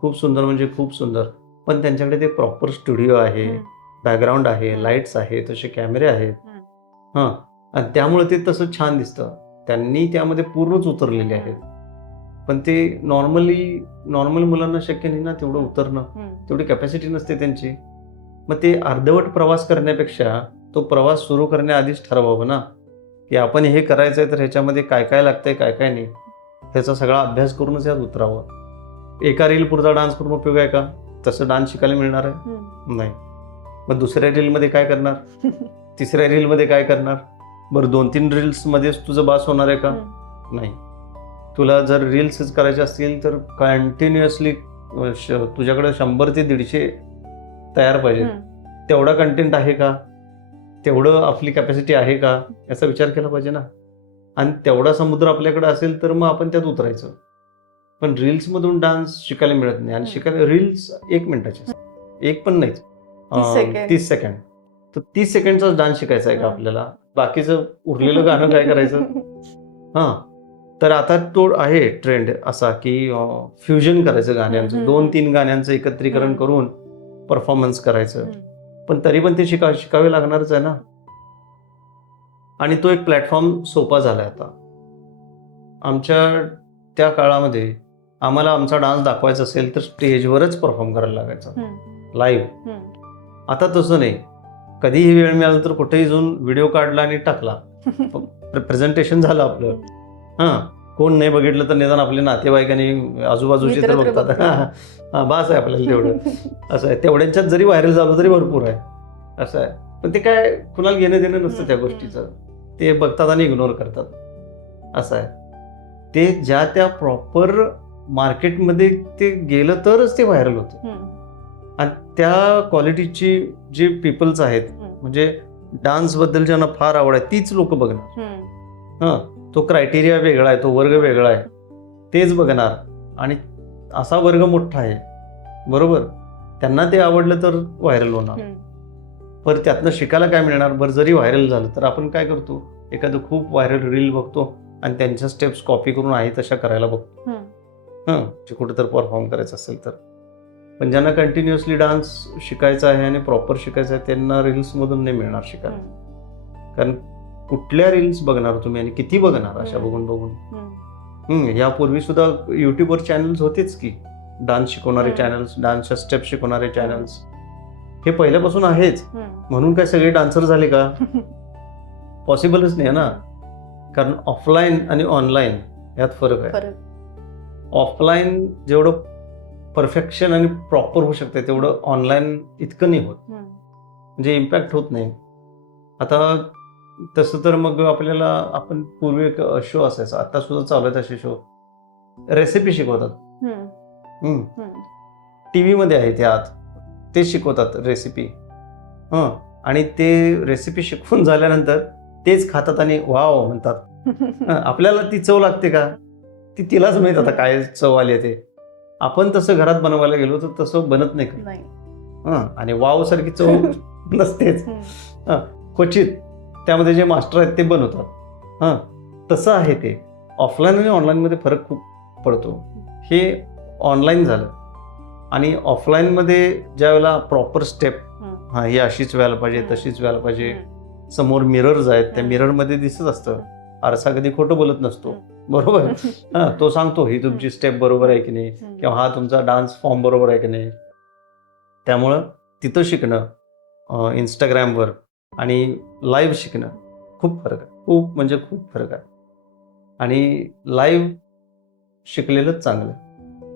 खूप सुंदर म्हणजे खूप सुंदर, पण त्यांच्याकडे ते प्रॉपर स्टुडिओ आहे, बॅकग्राऊंड आहे, लाईट्स आहे, तसे कॅमेरे आहेत, हां, आणि त्यामुळे ते तसं छान दिसतं. त्यांनी त्यामध्ये पूर्णच उतरलेले आहेत. पण ते नॉर्मल मुलांना शक्य नाही ना तेवढं उतरणं, तेवढी कॅपॅसिटी नसते त्यांची. मग ते अर्धवट प्रवास करण्यापेक्षा तो प्रवास सुरू करण्याआधीच ठरवावं ना, की आपण हे करायचं आहे तर ह्याच्यामध्ये काय काय लागतंय, काय काय नाही, ह्याचा सगळा अभ्यास करूनच यात उतरावं. एका रील पुरता डान्स करून उपयोग आहे का? तसं डान्स शिकायला मिळणार आहे? नाही. मग दुसऱ्या रीलमध्ये काय करणार? तिसऱ्या रीलमध्ये काय करणार? बरं 2-3 रील्समध्येच तुझं बास होणार आहे का? नाही. तुला जर रील्सच करायचे असतील तर कंटिन्युअसली तुझ्याकडे 100 ते 150 तयार पाहिजे. तेवढा कंटेंट आहे का? तेवढं आपली कॅपॅसिटी आहे का? याचा विचार केला पाहिजे ना. आणि तेवढा समुद्र आपल्याकडे असेल तर मग आपण त्यात उतरायचं. पण रील्समधून डान्स शिकायला मिळत नाही. आणि शिकायला रील्स 1 मिनिटाची असते, एक पण नाही, 30 सेकंड. तर 30 सेकंडचाच डान्स शिकायचा आहे का आपल्याला? बाकीचं उरलेलं गाणं काय करायचं? हां, तर आता तो आहे ट्रेंड असा की फ्युजन करायचं गाण्यांचं, 2-3 गाण्यांचं एकत्रीकरण करून परफॉर्मन्स करायचं. पण तरी पण ते शिकावे लागणारच आहे ना. आणि तो एक प्लॅटफॉर्म सोपा झाला आहे आता. आमच्या त्या काळामध्ये आम्हाला आमचा डान्स दाखवायचा असेल तर स्टेजवरच परफॉर्म करायला लागायचा, लाईव्ह. आता तसं नाही, कधीही वेळ मिळाला तर कुठेही जाऊन व्हिडिओ काढला आणि टाकला, प्रेझेंटेशन झालं आपलं. हां, कोण नाही बघितलं तर निदान आपले नातेवाईकांनी आजूबाजूचे तर बघतात. हां, बास आहे आपल्याला तेवढं. असं आहे, तेवढ्यांच्यात जरी व्हायरल झालं तरी भरपूर आहे, असं आहे. पण ते काय कुणाला घेणं देणं नसतं त्या गोष्टीचं, ते बघतात आणि इग्नोर करतात, असं आहे. ते ज्या त्या प्रॉपर मार्केटमध्ये ते गेलं तरच ते व्हायरल होतं. आणि त्या क्वालिटीची जी पीपल्स आहेत, म्हणजे डान्सबद्दल ज्यांना फार आवड आहे तीच लोक बघणार. हां, तो क्रायटेरिया वेगळा आहे, तो वर्ग वेगळा आहे, तेच बघणार. आणि असा वर्ग मोठा आहे, बरोबर, त्यांना ते आवडलं तर व्हायरल होणार. पण त्यातनं शिकायला काय मिळणार? बरं, जरी व्हायरल झालं तर आपण काय करतो, एखादं खूप व्हायरल रील बघतो आणि त्यांच्या स्टेप्स कॉपी करून आहे तशा करायला बघतो. जे कुठं तर परफॉर्म करायचं असेल तर. पण ज्यांना कंटिन्युअसली डान्स शिकायचा आहे आणि प्रॉपर शिकायचं आहे त्यांना रील्समधून नाही मिळणार शिकायला. कारण कुठल्या रील्स बघणार तुम्ही आणि किती बघणार अशा बघून बघून. यापूर्वी सुद्धा युट्यूबवर चॅनल्स होतेच की, डान्स शिकवणारे चॅनल्स, डान्सच्या स्टेप शिकवणारे चॅनल्स, हे पहिल्यापासून आहेच. म्हणून काय सगळे डान्सर झाले का? पॉसिबलच नाही ना. कारण ऑफलाईन आणि ऑनलाईन यात फरक आहे. ऑफलाईन जेवढं परफेक्शन आणि प्रॉपर होऊ शकते तेवढं ऑनलाईन इतकं नाही होत, म्हणजे इम्पॅक्ट होत नाही. आता तसं तर मग आपल्याला, आपण पूर्वी एक शो असायचा, आता सुद्धा चालू आहेत असे शो, रेसिपी शिकवतात. TV मध्ये आहे ते आत, ते शिकवतात रेसिपी. आणि ते रेसिपी शिकवून झाल्यानंतर तेच खातात आणि वाव म्हणतात. आपल्याला ती चव लागते का? ती तिलाच माहित आता काय चव आली ते. आपण तसं घरात बनवायला गेलो तर तसं बनत नाही. आणि वाव सारखी चव नसतेच. क्वचित त्यामध्ये जे मास्टर आहेत ते बनवतात. तसं आहे ते. ऑफलाईन आणि ऑनलाईनमध्ये फरक खूप पडतो. हे ऑनलाईन झालं. आणि ऑफलाईनमध्ये ज्या वेळेला प्रॉपर स्टेप, ही अशीच व्हायला पाहिजे, तशीच व्हायला पाहिजे, समोर मिरर्स आहेत, त्या मिररमध्ये दिसत असतं, आरसा कधी खोटं बोलत नसतो, बरोबर. तो सांगतो ही तुमची स्टेप बरोबर आहे की नाही, किंवा हा तुमचा डान्स फॉर्म बरोबर आहे की नाही. त्यामुळं तिथं शिकणं, इंस्टाग्रामवर आणि लाईव्ह शिकणं खूप फरक आहे, खूप म्हणजे खूप फरक आहे. आणि लाईव्ह शिकलेलंच चांगलं.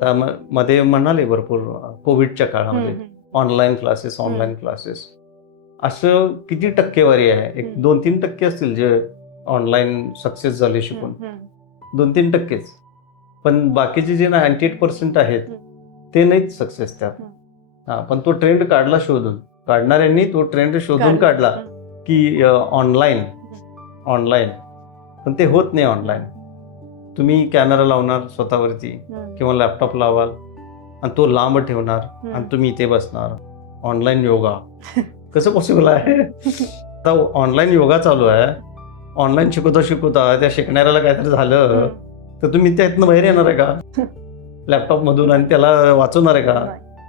तर मध्ये म्हणाले भरपूर कोविडच्या काळामध्ये ऑनलाईन क्लासेस, असं किती टक्केवारी आहे? 1-2-3% असतील जे ऑनलाईन सक्सेस झाले शिकून 2-3%. पण बाकीचे जे 98% आहेत ते नाहीच सक्सेस त्यात. पण तो ट्रेंड काढला शोधून, काढणाऱ्यांनी तो ट्रेंड शोधून काढला की ऑनलाईन. पण ते होत नाही ऑनलाईन. तुम्ही कॅमेरा लावणार स्वतःवरती किंवा लॅपटॉप लावाल आणि तो लांब ठेवणार आणि तुम्ही इथे बसणार. ऑनलाईन योगा कसं पॉसिबल आहे? आता ऑनलाईन योगा चालू आहे, ऑनलाईन शिकवता त्या शिकणाऱ्याला काहीतरी झालं तर तुम्ही त्यातनं बाहेर येणार आहे का लॅपटॉप मधून आणि त्याला वाचवणार आहे का?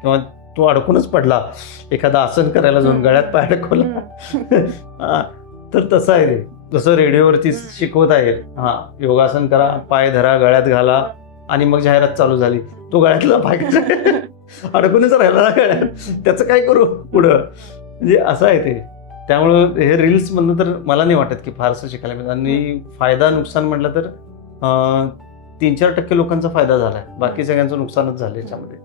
किंवा तो अडकूनच पडला एखादा आसन करायला जाऊन गळ्यात पाय अडकवला तर तसं आहे ते. जसं रेडिओवरती शिकवत आहे, योगासन करा, पाय धरा, गळ्यात घाला, आणि मग जाहिरात चालू झाली, तो गळ्यातला पाय अडकूनच राहिला गळ्यात, त्याचं काय करू पुढं? म्हणजे असं आहे ते. त्यामुळं हे रील्स मधनं तर मला नाही वाटत की फारसं शिकायला मिळतं. आणि फायदा नुकसान म्हटलं तर 3-4% लोकांचा फायदा झालाय, बाकी सगळ्यांचं नुकसानच झालं याच्यामध्ये.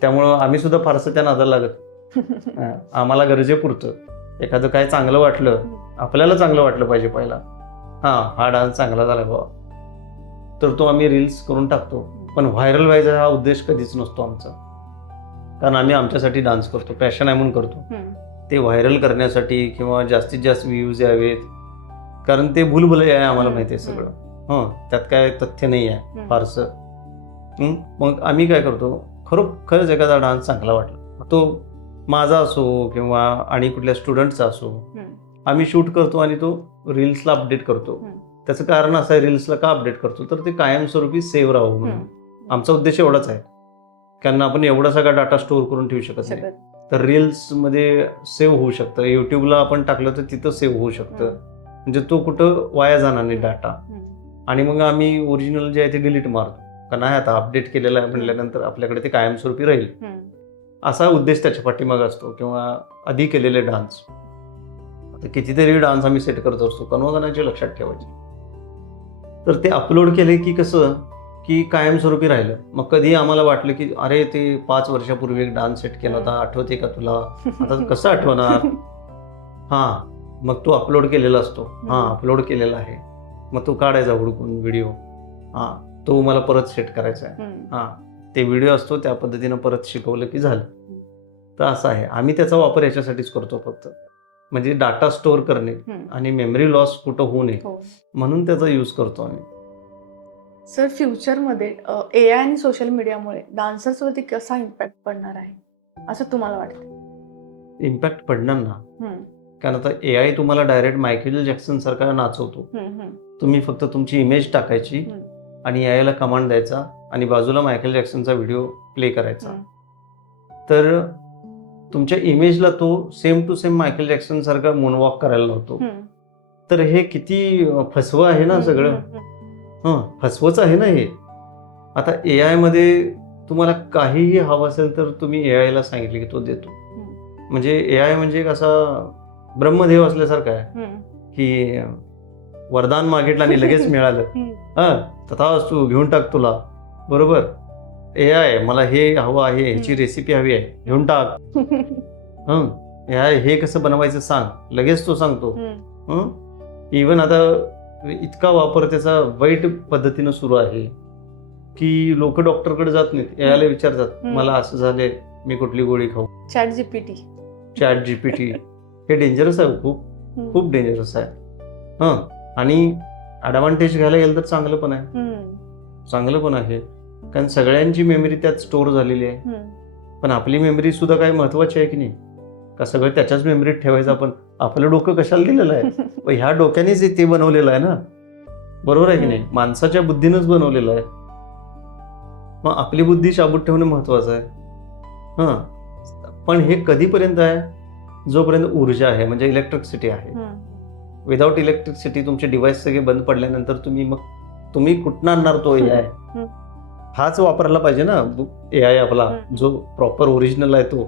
त्यामुळं आम्ही सुद्धा फारसं त्या नादाला लागत. आम्हाला गरजेपुरतं एखादं काय चांगलं वाटलं, आपल्याला चांगलं वाटलं पाहिजे पहिला, हा डान्स चांगला झाला बाबा, तर तो आम्ही रील्स करून टाकतो. पण व्हायरल व्हायचा हा उद्देश कधीच नसतो आमचा. कारण आम्ही आमच्यासाठी डान्स करतो, पॅशन आहे म्हणून करतो. ते व्हायरल करण्यासाठी किंवा जास्तीत जास्त व्ह्यूज यावेत, कारण ते भूलभुलई आहे, आम्हाला माहिती आहे सगळं. त्यात काय तथ्य नाही आहे फारसं. मग आम्ही काय करतो, खरंच एखादा डान्स चांगला वाटला, तो माझा असो किंवा आणि कुठल्या स्टुडंटचा असो, आम्ही शूट करतो आणि तो रील्सला अपडेट करतो. त्याचं कारण असं आहे, रील्सला का अपडेट करतो, तर ते कायमस्वरूपी सेव्ह राहू म्हणून. आमचा उद्देश एवढाच आहे, कारण आपण एवढा सगळा डाटा स्टोअर करून ठेवू शकत नाही. तर रील्समध्ये सेव्ह होऊ शकतं, युट्यूबला आपण टाकलं तर तिथं सेव्ह होऊ शकतं, म्हणजे तो कुठं वाया जाणार नाही डाटा. आणि मग आम्ही ओरिजिनल जे आहे ते डिलीट मारतो, का नाही आता अपडेट केलेलं आहे म्हणल्यानंतर आपल्याकडे ते कायमस्वरूपी राहील, असा उद्देश त्याच्या पाठीमागे असतो. किंवा आधी केलेले डान्स, आता कितीतरी डान्स आम्ही सेट करत असतो, कन्वर्जनाचे लक्षात ठेवायचे, तर ते अपलोड केले की कसं की कायमस्वरूपी राहिलं. मग कधी आम्हाला वाटलं की अरे ते 5 वर्षापूर्वी एक डान्स सेट केला होता, आठवते का तुला? आता कसं आठवणार? मग तो अपलोड केलेला असतो, अपलोड केलेला आहे, मग तो काढायचा हुडकून व्हिडिओ, तो मला परत सेट करायचा आहे. ते व्हिडिओ असतो त्या पद्धतीनं परत शिकवलं की झालं. तर असं आहे, आम्ही त्याचा वापर याच्यासाठीच करतो फक्त, म्हणजे डाटा स्टोअर करणे आणि मेमरी लॉस कुठं होऊ नये म्हणून त्याचा यूज करतो आम्ही. सर, फ्युचरमध्ये AI आणि सोशल मीडियामुळे डान्सर्सवरती कसा इम्पॅक्ट पडणार आहे असं तुम्हाला वाटतं? इम्पॅक्ट पडणार ना, कारण आता AI तुम्हाला डायरेक्ट मायकेल जॅक्सन सारखा नाचवतो. तुम्ही फक्त तुमची इमेज टाकायची आणि AI ला कमांड द्यायचा आणि बाजूला मायकेल जॅक्सनचा व्हिडिओ प्ले करायचा, तर तुमच्या इमेजला तो same to same Michael Jackson सारखा मूनवॉक करायला लावतो. तर हे किती फसवं आहे ना सगळं. फसवंच आहे ना हे. आता AI मध्ये तुम्हाला काहीही हवं असेल तर तुम्ही AI ला सांगितले की तो देतो. म्हणजे AI म्हणजे एक असा ब्रह्मदेव असल्यासारखं आहे की वरदान मागितलं आणि लगेच मिळालं. तथास्तु, घेऊन टाक तुला, बरोबर. AI मला हे हवं आहे, ह्याची रेसिपी हवी आहे, घेऊन टाक. AI हे कसं बनवायचं सांग, लगेच तो सांगतो. इव्हन आता इतका वापर त्याचा वाईट पद्धतीनं सुरू आहे की लोक डॉक्टरकडे जात नाहीत, AI ला विचारतात मला असं झालंय, मी कुठली गोळी खाऊ? चॅट जीपीटी हे डेंजरस आहे, खूप डेंजरस आहे. आणि ॲडव्हान्टेज घ्यायला गेलं तर चांगलं पण आहे, कारण सगळ्यांची मेमरी त्यात स्टोअर झालेली आहे. पण आपली मेमरी सुद्धा काही महत्वाची आहे की नाही, का सगळं त्याच्याच मेमरीत ठेवायचं आपण? आपलं डोकं कशाला दिलेलं आहे? ह्या डोक्यानेच ते बनवलेलं आहे ना, बरोबर आहे की नाही? माणसाच्या बुद्धीनंच बनवलेलं आहे. मग आपली बुद्धी शाबूत ठेवणं महत्वाचं आहे. पण हे कधीपर्यंत आहे? जोपर्यंत ऊर्जा आहे, म्हणजे इलेक्ट्रिसिटी आहे. विदाउट इलेक्ट्रिसिटी तुमचे डिव्हाइस सगळे बंद पडल्यानंतर तुम्ही कुठनं आणणार तो AI? हाच वापरायला पाहिजे ना AI आपला, जो प्रॉपर ओरिजिनल आहे तो.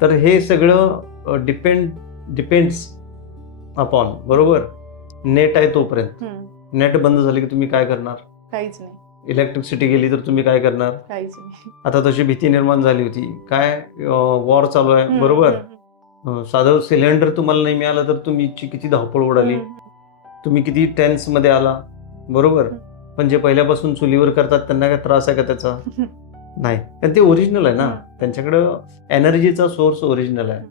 तर हे सगळं डिपेंड्स अपॉन, बरोबर. नेट आहे तोपर्यंत. नेट बंद झाले की तुम्ही काय करणार? काहीच नाही. इलेक्ट्रिसिटी गेली तर तुम्ही काय करणार? काहीच नाही. आता तशी भीती निर्माण झाली होती, काय वॉर चालू आहे, बरोबर. साधं सिलेंडर तुम्हाला नाही मिळालं तर तुमची किती धावपळ उडाली, तुम्ही किती टेन्स मध्ये आला, बरोबर. पण जे पहिल्यापासून चुलीवर करतात त्यांना काय त्रास आहे का त्याचा? नाही, कारण ते ओरिजिनल आहे ना, त्यांच्याकडं एनर्जीचा सोर्स ओरिजिनल आहे.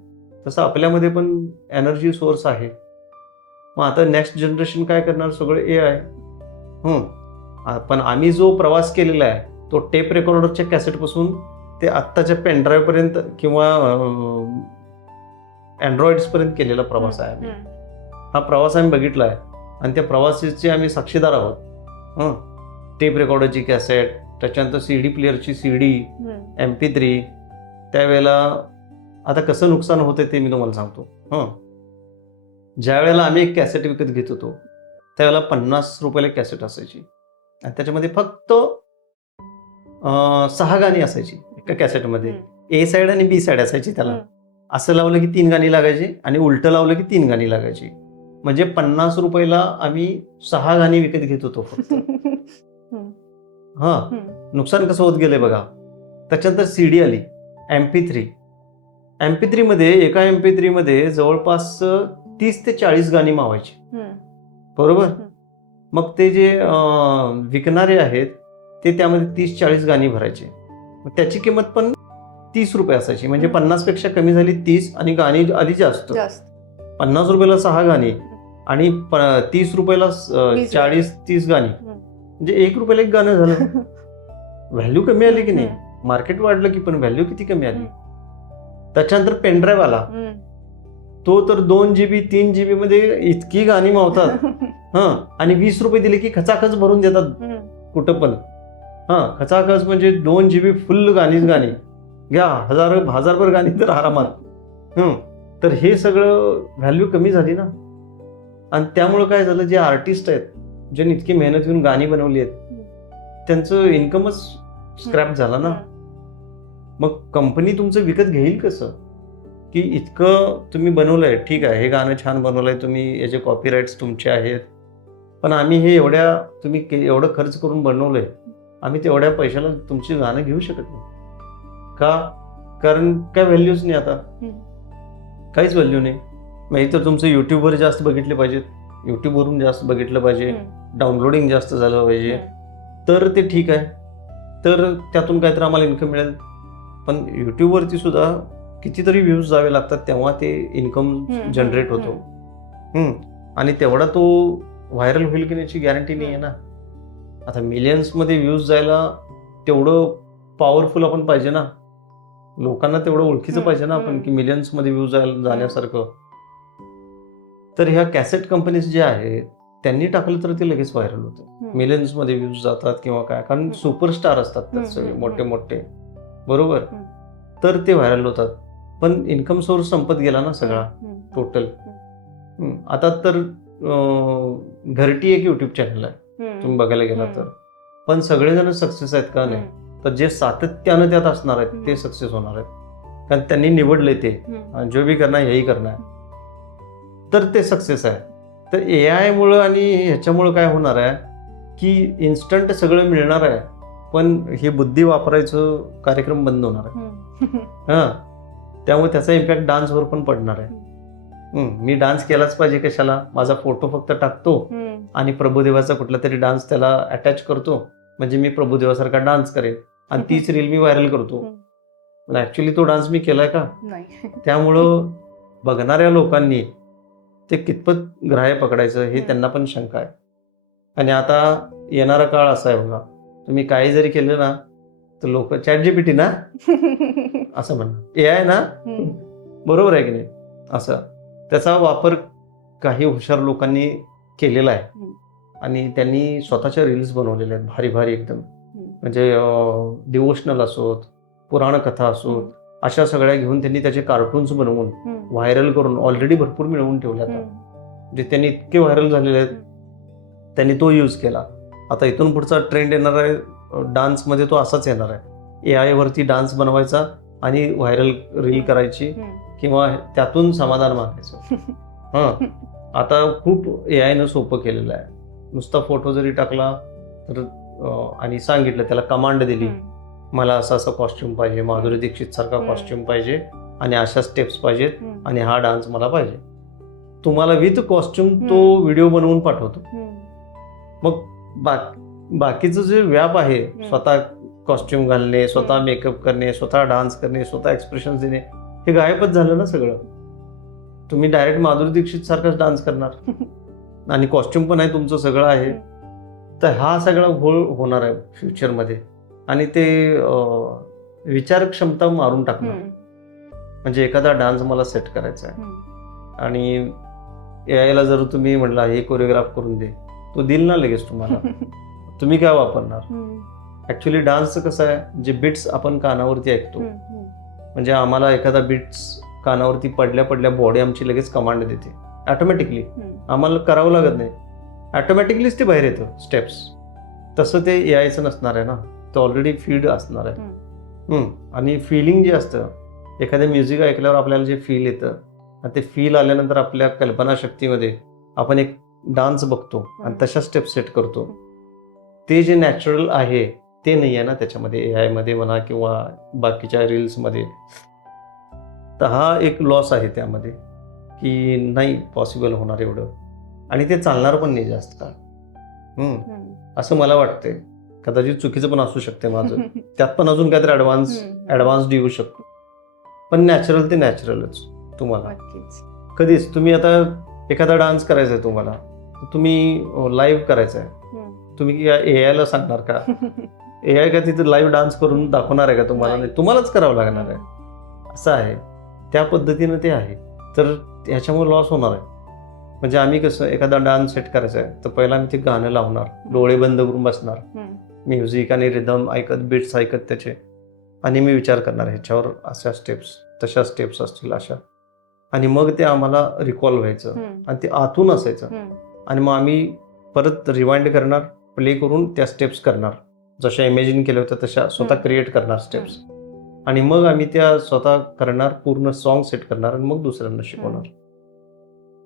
तसं आपल्यामध्ये पण एनर्जी सोर्स आहे. मग आता नेक्स्ट जनरेशन काय करणार? सगळं AI. पण आम्ही जो प्रवास केलेला आहे तो टेप रेकॉर्डरच्या कॅसेटपासून ते आत्ताच्या पेनड्राईव्ह पर्यंत किंवा अँड्रॉइड्स पर्यंत केलेला प्रवास आहे आम्ही. हा प्रवास आम्ही बघितला आहे आणि त्या प्रवासाचे आम्ही साक्षीदार आहोत. टेप रेकॉर्डरची कॅसेट, त्याच्यानंतर CD प्लेअरची CD, MP3. त्यावेळेला आता कसं नुकसान होतं ते मी तुम्हाला सांगतो. ज्या वेळेला आम्ही एक कॅसेट विकत घेत होतो त्यावेळेला 50 रुपयाला कॅसेट असायची आणि त्याच्यामध्ये फक्त 6 गाणी असायची एका कॅसेटमध्ये. A साईड आणि B साईड असायची त्याला. असं लावलं की 3 गाणी लागायची आणि उलटं लावलं की 3 गाणी लागायची. म्हणजे 50 रुपयाला आम्ही 6 गाणी विकत घेत होतो फक्त. नुकसान कसं होत गेलंय बघा. त्याच्यानंतर CD आली, MP3 मध्ये एका MP3 मध्ये जवळपास 30 ते 40 गाणी मावायची, बरोबर. मग ते जे विकणारे आहेत ते त्यामध्ये 30-40 गाणी भरायचे. मग त्याची किंमत पण 30 रुपये असायची. म्हणजे 50 पेक्षा कमी झाली 30 आणि गाणी आली जास्त. 50 रुपयाला 6 गाणी आणि 30 रुपयाला 40-30 गाणी, म्हणजे 1 रुपयाला 1 गाणं झालं. व्हॅल्यू कमी आली की नाही? मार्केट वाढलं की, पण व्हॅल्यू किती कमी आली. त्याच्यानंतर पेनड्राईव्ह आला, तो तर 2 GB 3 GB मध्ये इतकी गाणी मावतात. आणि 20 रुपये दिले की खचाखच भरून देतात कुठं पण. खचाखच म्हणजे 2 GB फुल गाणीच गाणी घ्या, हजारभर गाणी तर आरामात. तर हे सगळं व्हॅल्यू कमी झाली ना. आणि त्यामुळं काय झालं, जे आर्टिस्ट आहेत ज्यांनी इतकी मेहनत घेऊन गाणी बनवली आहेत त्यांचं इन्कमच स्क्रॅप झाला ना. मग कंपनी तुमचं विकत घेईल कसं? की इतकं तुम्ही बनवलंय, ठीक आहे, हे गाणं छान बनवलंय तुम्ही, याचे कॉपीराईट्स तुमचे आहेत, पण आम्ही हे तुम्ही एवढं खर्च करून बनवलंय, आम्ही तेवढ्या पैशाला तुमची गाणं घेऊ शकत नाही का? कारण काय व्हॅल्यूच नाही आता, काहीच व्हॅल्यू नाही. मग इथं तुमचं युट्यूबवर जास्त बघितले पाहिजेत, युट्यूबवरून जास्त बघितलं पाहिजे, डाउनलोडिंग जास्त झालं पाहिजे, तर ते ठीक आहे, तर त्यातून काहीतरी आम्हाला इन्कम मिळेल. पण युट्यूबवरती सुद्धा कितीतरी व्ह्यूज जावे लागतात तेव्हा ते इन्कम जनरेट होतो. आणि तेवढा तो व्हायरल होईल की याची गॅरंटी नाही आहे ना. आता मिलियन्समध्ये व्ह्यूज जायला तेवढं पॉवरफुल आपण पाहिजे ना, लोकांना तेवढं ओळखीचं पाहिजे ना आपण, की मिलियन्समध्ये व्ह्यूज जाण्यासारखं. तर ह्या कॅसेट कंपनीज जे आहेत त्यांनी टाकलं तर ते लगेच व्हायरल होतं, मिलियन्समध्ये व्ह्यूज जातात किंवा काय, कारण सुपरस्टार असतात त्यात सगळे मोठे मोठे, बरोबर. तर ते व्हायरल होतात. पण इन्कम सोर्स संपत गेला ना सगळा टोटल. आता तर घरटी एक युट्यूब चॅनल आहे तुम्ही बघायला गेला तर, पण सगळेजण सक्सेस आहेत का? नाही. तर जे सातत्यानं त्यात असणार आहेत ते सक्सेस होणार आहेत, कारण त्यांनी निवडले ते जो भी करणार हेही करणार, तर ते सक्सेस आहे. तर AI मुळे आणि ह्याच्यामुळे काय होणार आहे की इन्स्टंट सगळं मिळणार आहे, पण हे बुद्धी वापरायचं कार्यक्रम बंद होणार आहे. त्यामुळे त्याचा इम्पॅक्ट डान्सवर पण पडणार आहे. मी डान्स केलाच पाहिजे कशाला, माझा फोटो फक्त टाकतो आणि प्रभुदेवाचा कुठला तरी डान्स त्याला अटॅच करतो, म्हणजे मी प्रभुदेवासारखा डान्स करेन आणि तीच रील मी व्हायरल करतो. पण ऍक्च्युली तो डान्स मी केलाय का? त्यामुळं बघणाऱ्या लोकांनी ते कितपत ग्राह्य पकडायचं हे त्यांना पण शंका आहे. आणि आता येणारा काळ असा आहे बघा, तुम्ही काही जरी केलं ना तर लोक ChatGPT ना असं म्हणणार, AI ना, बरोबर आहे की नाही, असं. त्याचा वापर काही हुशार लोकांनी केलेला आहे आणि त्यांनी स्वतःच्या रील्स बनवलेल्या आहेत भारी भारी एकदम, म्हणजे डिवोशनल असोत, पुराण कथा असोत, अशा सगळ्या घेऊन त्यांनी त्याचे कार्टून्स बनवून व्हायरल करून ऑलरेडी भरपूर मिळवून ठेवले. आता म्हणजे त्यांनी इतके व्हायरल झालेले आहेत, त्यांनी तो यूज केला. आता इथून पुढचा ट्रेंड येणार आहे डान्समध्ये, तो असाच येणार आहे, AI वरती डान्स बनवायचा आणि व्हायरल रील करायची किंवा त्यातून समाधान मागायचं. आता खूप AI न सोपं केलेलं आहे. नुसता फोटो जरी टाकला तर आणि सांगितलं, त्याला कमांड दिली, मला असा असा कॉस्ट्युम पाहिजे, माधुरी दीक्षित सारखा कॉस्ट्युम पाहिजे आणि अशा स्टेप्स पाहिजेत हम्म. आणि हा डान्स मला पाहिजे. तुम्हाला विथ कॉस्ट्युम तो हम्म. व्हिडिओ बनवून पाठवतो. हम्म. मग बाकीचं जे व्याप आहे, स्वतः कॉस्ट्युम घालणे, स्वतः मेकअप करणे, स्वतः डान्स करणे, स्वतः एक्सप्रेशन देणे, हे गायबच झालं ना सगळं. तुम्ही डायरेक्ट माधुरी दीक्षित सारखाच डान्स करणार आणि कॉस्ट्युम पण आहे तुमचं, सगळं आहे. तर हा सगळा घोळ होणार आहे फ्युचरमध्ये आणि ते विचार क्षमता मारून टाकणार. म्हणजे एखादा डान्स मला सेट करायचा आहे आणि एआयला जर तुम्ही म्हटला हे कोरिओग्राफ करून दे, तो देईल ना लगेच तुम्हाला. तुम्ही काय वापरणार? ऍक्च्युली डान्सचं कसं आहे, जे बिट्स आपण कानावरती ऐकतो, म्हणजे आम्हाला एखादा बिट्स कानावरती पडल्या पडल्या बॉडी आमची लगेच कमांड देते ऑटोमॅटिकली. आम्हाला करावं लागत नाही, ऑटोमॅटिकलीच ते बाहेर येतं स्टेप्स. तसं ते एआयचं नसणार आहे ना, ते ऑलरेडी फीड असणार आहे. आणि फिलिंग जे असतं, एखाद्या म्युझिक ऐकल्यावर आपल्याला जे फील येतं आणि ते फील आल्यानंतर आपल्या कल्पनाशक्तीमध्ये आपण एक डान्स बघतो आणि तशा स्टेप सेट करतो. ते जे नॅचरल आहे ते नाही आहे ना त्याच्यामध्ये, एआय मध्ये म्हणा किंवा बाकीच्या रील्समध्ये. तर हा एक लॉस आहे त्यामध्ये, की नाही पॉसिबल होणार एवढं, आणि ते चालणार पण नाही जास्त काळ. असं मला वाटतंय. कदाचित चुकीचं पण असू शकते माझं, त्यात पण अजून काहीतरी ॲडव्हान्स येऊ शकतो. पण नॅचरल ते नॅचरलच तुम्हाला. कधीच तुम्ही आता एखादा डान्स करायचा आहे तुम्हाला, तुम्ही लाईव्ह करायचा आहे, तुम्ही एआयला सांगणार का? एआय का तिथे लाईव्ह डान्स करून दाखवणार आहे का तुम्हाला? नाही, तुम्हालाच करावं लागणार आहे. असं आहे, त्या पद्धतीनं ते आहे. तर ह्याच्यामुळे लॉस होणार आहे. म्हणजे आम्ही कसं एखादा डान्स सेट करायचा आहे तर पहिला आम्ही ते गाणं लावणार, डोळे बंद करून बसणार, म्युझिक आणि रिदम ऐकत, बिट्स ऐकत त्याचे, आणि मी विचार करणार ह्याच्यावर अशा स्टेप्स, तशा स्टेप्स असतील अशा, आणि मग ते आम्हाला रिकॉल व्हायचं आणि ते आतून असायचं. आणि मग आम्ही परत रिवाइंड करणार, प्ले करून त्या स्टेप्स करणार, जशा इमॅजिन केल्या होत्या तशा स्वतः क्रिएट करणार स्टेप्स, आणि मग आम्ही त्या स्वतः करणार, पूर्ण सॉन्ग सेट करणार आणि मग दुसऱ्यांना शिकवणार.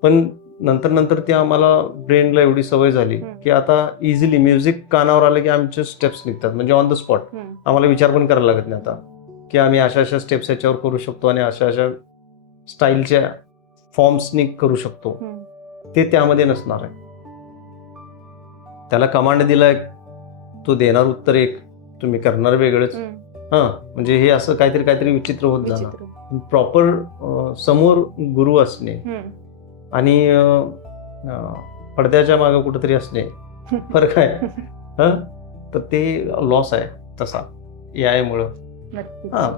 पण नंतर ते आम्हाला ब्रेनला एवढी सवय झाली की आता इझिली म्युझिक कानावर आलं की आमचे स्टेप्स निघतात, म्हणजे ऑन द स्पॉट. आम्हाला विचार पण करायला लागत नाही आता की आम्ही अशा स्टेप्स याच्यावर करू शकतो आणि अशा स्टाईलच्या फॉर्म्सनी करू शकतो. ते त्यामध्ये नसणार आहे. त्याला कमांड दिलाय, तो देणार उत्तर एक, तुम्ही करणार वेगळंच. म्हणजे हे असं काहीतरी विचित्र होत जाणार. प्रॉपर समोर गुरु असणे आणि पडद्याच्या मागे कुठेतरी असणे फरक आहे. तर ते लॉस आहे तसा एआय मुळे.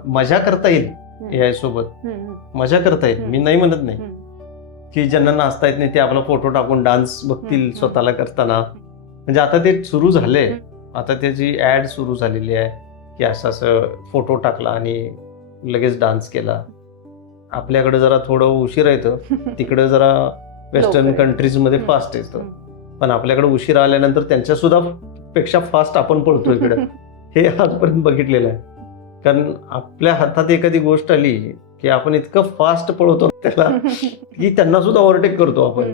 मजा करता येईल एआय सोबत, मजा करता येईल, मी नाही म्हणत नाही की ज्यांना नाचता येत नाही ते आपला फोटो टाकून डान्स बघतील स्वतःला करताना. म्हणजे आता ते सुरू झाले, आता त्याची ऍड सुरू झालेली आहे की असं फोटो टाकला आणि लगेच डान्स केला. आपल्याकडे जरा थोडं उशीर येतं, तिकडे जरा वेस्टर्न कंट्रीजमध्ये फास्ट येतं, पण आपल्याकडे उशीर आल्यानंतर त्यांच्या सुद्धा पेक्षा फास्ट आपण पळतो इकडे. हे आजपर्यंत बघितलेलं आहे. कारण आपल्या हातात एखादी गोष्ट आली की आपण इतकं फास्ट पळवतो त्याला की त्यांना सुद्धा ओव्हरटेक करतो आपण.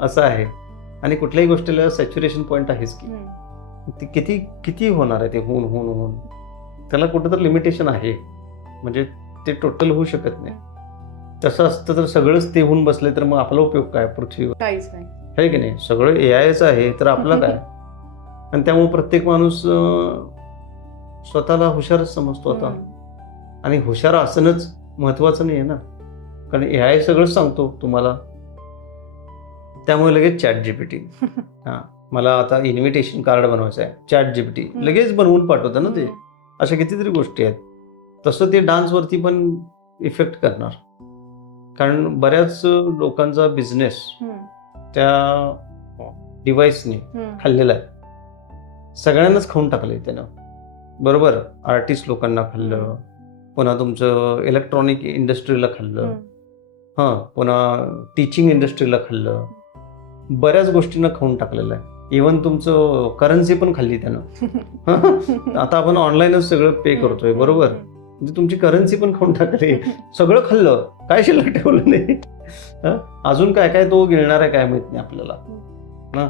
असं आहे. आणि कुठल्याही गोष्टीला सॅच्युरेशन पॉईंट आहेच की, ती किती होणार आहे ते होऊन त्याला कुठंतरी लिमिटेशन आहे. म्हणजे ते टोटल होऊ शकत नाही. तसं असतं तर सगळंच ते होऊन बसले तर मग आपला उपयोग काय पृथ्वीवर? काहीच नाही, आहे की नाही? सगळं एआयच आहे तर आपलं काय? आणि त्यामुळे प्रत्येक माणूस स्वतःला हुशारच समजतो आता. आणि हुशार असणंच महत्वाचं नाही आहे ना, कारण एआय सगळंच सांगतो तुम्हाला. त्यामुळे लगेच चॅट जीपीटी, मला आता इन्व्हिटेशन कार्ड बनवायचं आहे, चॅट जीपीटी लगेच बनवून पाठवतं ना ते. अशा कितीतरी गोष्टी आहेत. तसं ते डान्सवरती पण इफेक्ट करणार, कारण बऱ्याच लोकांचा बिझनेस त्या डिव्हाइसने खाल्लेला आहे. सगळ्यांनाच खाऊन टाकलंय त्यानं, बरोबर. आर्टिस्ट लोकांना खाल्लं, पुन्हा तुमचं इलेक्ट्रॉनिक इंडस्ट्रीला खाल्लं, पुन्हा टीचिंग इंडस्ट्रीला खाल्लं, बऱ्याच गोष्टींना खाऊन टाकलेलं आहे. इव्हन तुमचं करन्सी पण खाल्ली त्यानं. आता आपण ऑनलाईनच सगळं पे करतोय, बरोबर. म्हणजे तुमची करन्सी पण खाऊन टाकली, सगळं खाल्लं, काय शिल्लक ठेवलं नाही. अजून काय काय तो गिळणार आहे काय माहित नाही आपल्याला ना.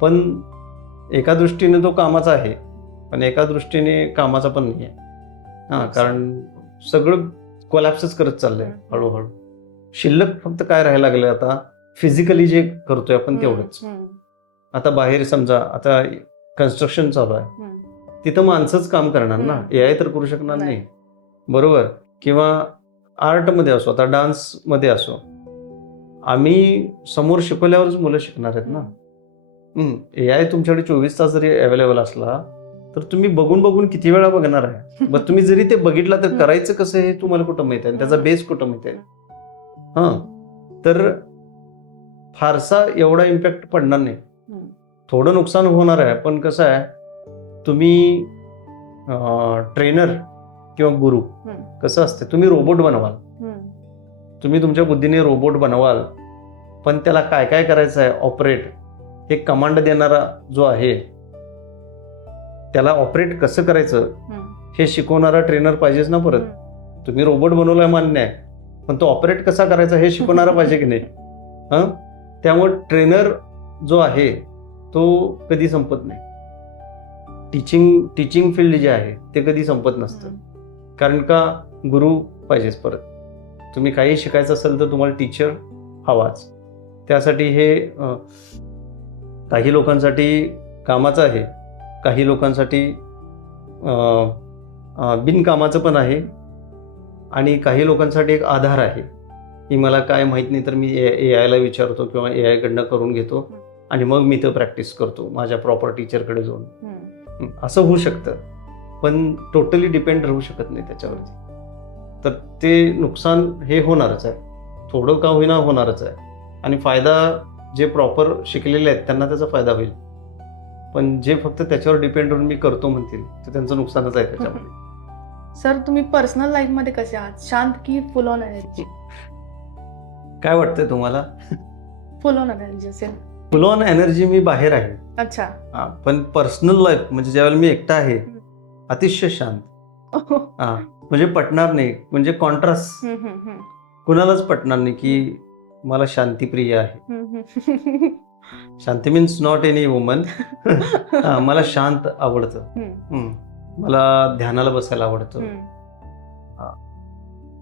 पण एका दृष्टीने तो कामाचा आहे, पण एका दृष्टीने कामाचा पण नाही आहे. कारण सगळं कोलॅप्सच करत चाललंय हळूहळू. शिल्लक फक्त काय राहायला लागलं आता, फिजिकली जे करतोय आपण तेवढंच. आता बाहेर समजा आता कन्स्ट्रक्शन चालू आहे, तिथं माणसंच काम करणार ना, AI तर करू शकणार नाही, बरोबर. किंवा आर्टमध्ये असो, आता डान्समध्ये असो, आम्ही समोर शिकवल्यावरच मुलं शिकणार आहेत ना. AI तुमच्याकडे 24 तास जरी अवेलेबल असला तर तुम्ही बघून बघून किती वेळा बघणार आहे. मग तुम्ही जरी ते बघितलं तर करायचं कसं हे तुम्हाला कुठं माहित आहे, त्याचा बेस कुठं माहित आहे. तर फारसा एवढा इम्पॅक्ट पडणार नाही. थोडं नुकसान होणार आहे, पण कसं आहे, तुम्ही ट्रेनर किंवा गुरु कसं असते, तुम्ही रोबोट बनवाल, तुम्ही तुमच्या बुद्धीने रोबोट बनवाल, पण त्याला काय काय करायचं आहे ऑपरेट, हे कमांड देणारा जो आहे त्याला ऑपरेट कसं करायचं हे शिकवणारा ट्रेनर पाहिजेच ना. परत तुम्ही रोबोट बनवलाय मान्य आहे, पण तो ऑपरेट कसा करायचा हे शिकवणारा पाहिजे की नाही. त्यामुळे ट्रेनर जो आहे तो कधी संपत नाही. टीचिंग फील्ड जे आहे ते कधी संपत नसतं, कारण का गुरु पाहिजेच. परत तुम्ही काही शिकायचं असेल तर तुम्हाला टीचर हवाच. त्यासाठी हे काही लोकांसाठी कामाचं आहे, काही लोकांसाठी बिनकामाचं पण आहे, आणि काही लोकांसाठी एक आधार आहे की मला काय माहीत नाही तर मी AI ला विचारतो किंवा AI कडनं करून घेतो आणि मग मी तर प्रॅक्टिस करतो माझ्या प्रॉपर टीचरकडे जाऊन. असं होऊ शकतं, पण टोटली डिपेंड राहू शकत नाही त्याच्यावरती. तर ते नुकसान हे होणारच आहे, थोडं का होईना होणारच आहे. आणि फायदा जे प्रॉपर शिकलेले आहेत त्यांना त्याचा फायदा होईल, पण जे फक्त त्याच्यावर डिपेंड राहून मी करतो म्हणतील तर त्यांचं नुकसानच आहे त्याच्यामध्ये. सर, तुम्ही पर्सनल लाईफ मध्ये कसे आहात, शांत की फुल ऑन एनर्जी? काय वाटतंय तुम्हाला? फुल ऑन एनर्जी असेल. फुल ऑन एनर्जी मी बाहेर आहे. अच्छा. पण पर्सनल लाईफ म्हणजे ज्यावेळेला मी एकटा आहे, अतिशय शांत. म्हणजे पटणार नाही, म्हणजे कॉन्ट्रास्ट कुणालाच पटणार नाही की मला शांतीप्रिय आहे. शांती मीन्स नॉट एनी वुमन. मला शांत आवडतं, मला ध्यानाला बसायला आवडतं.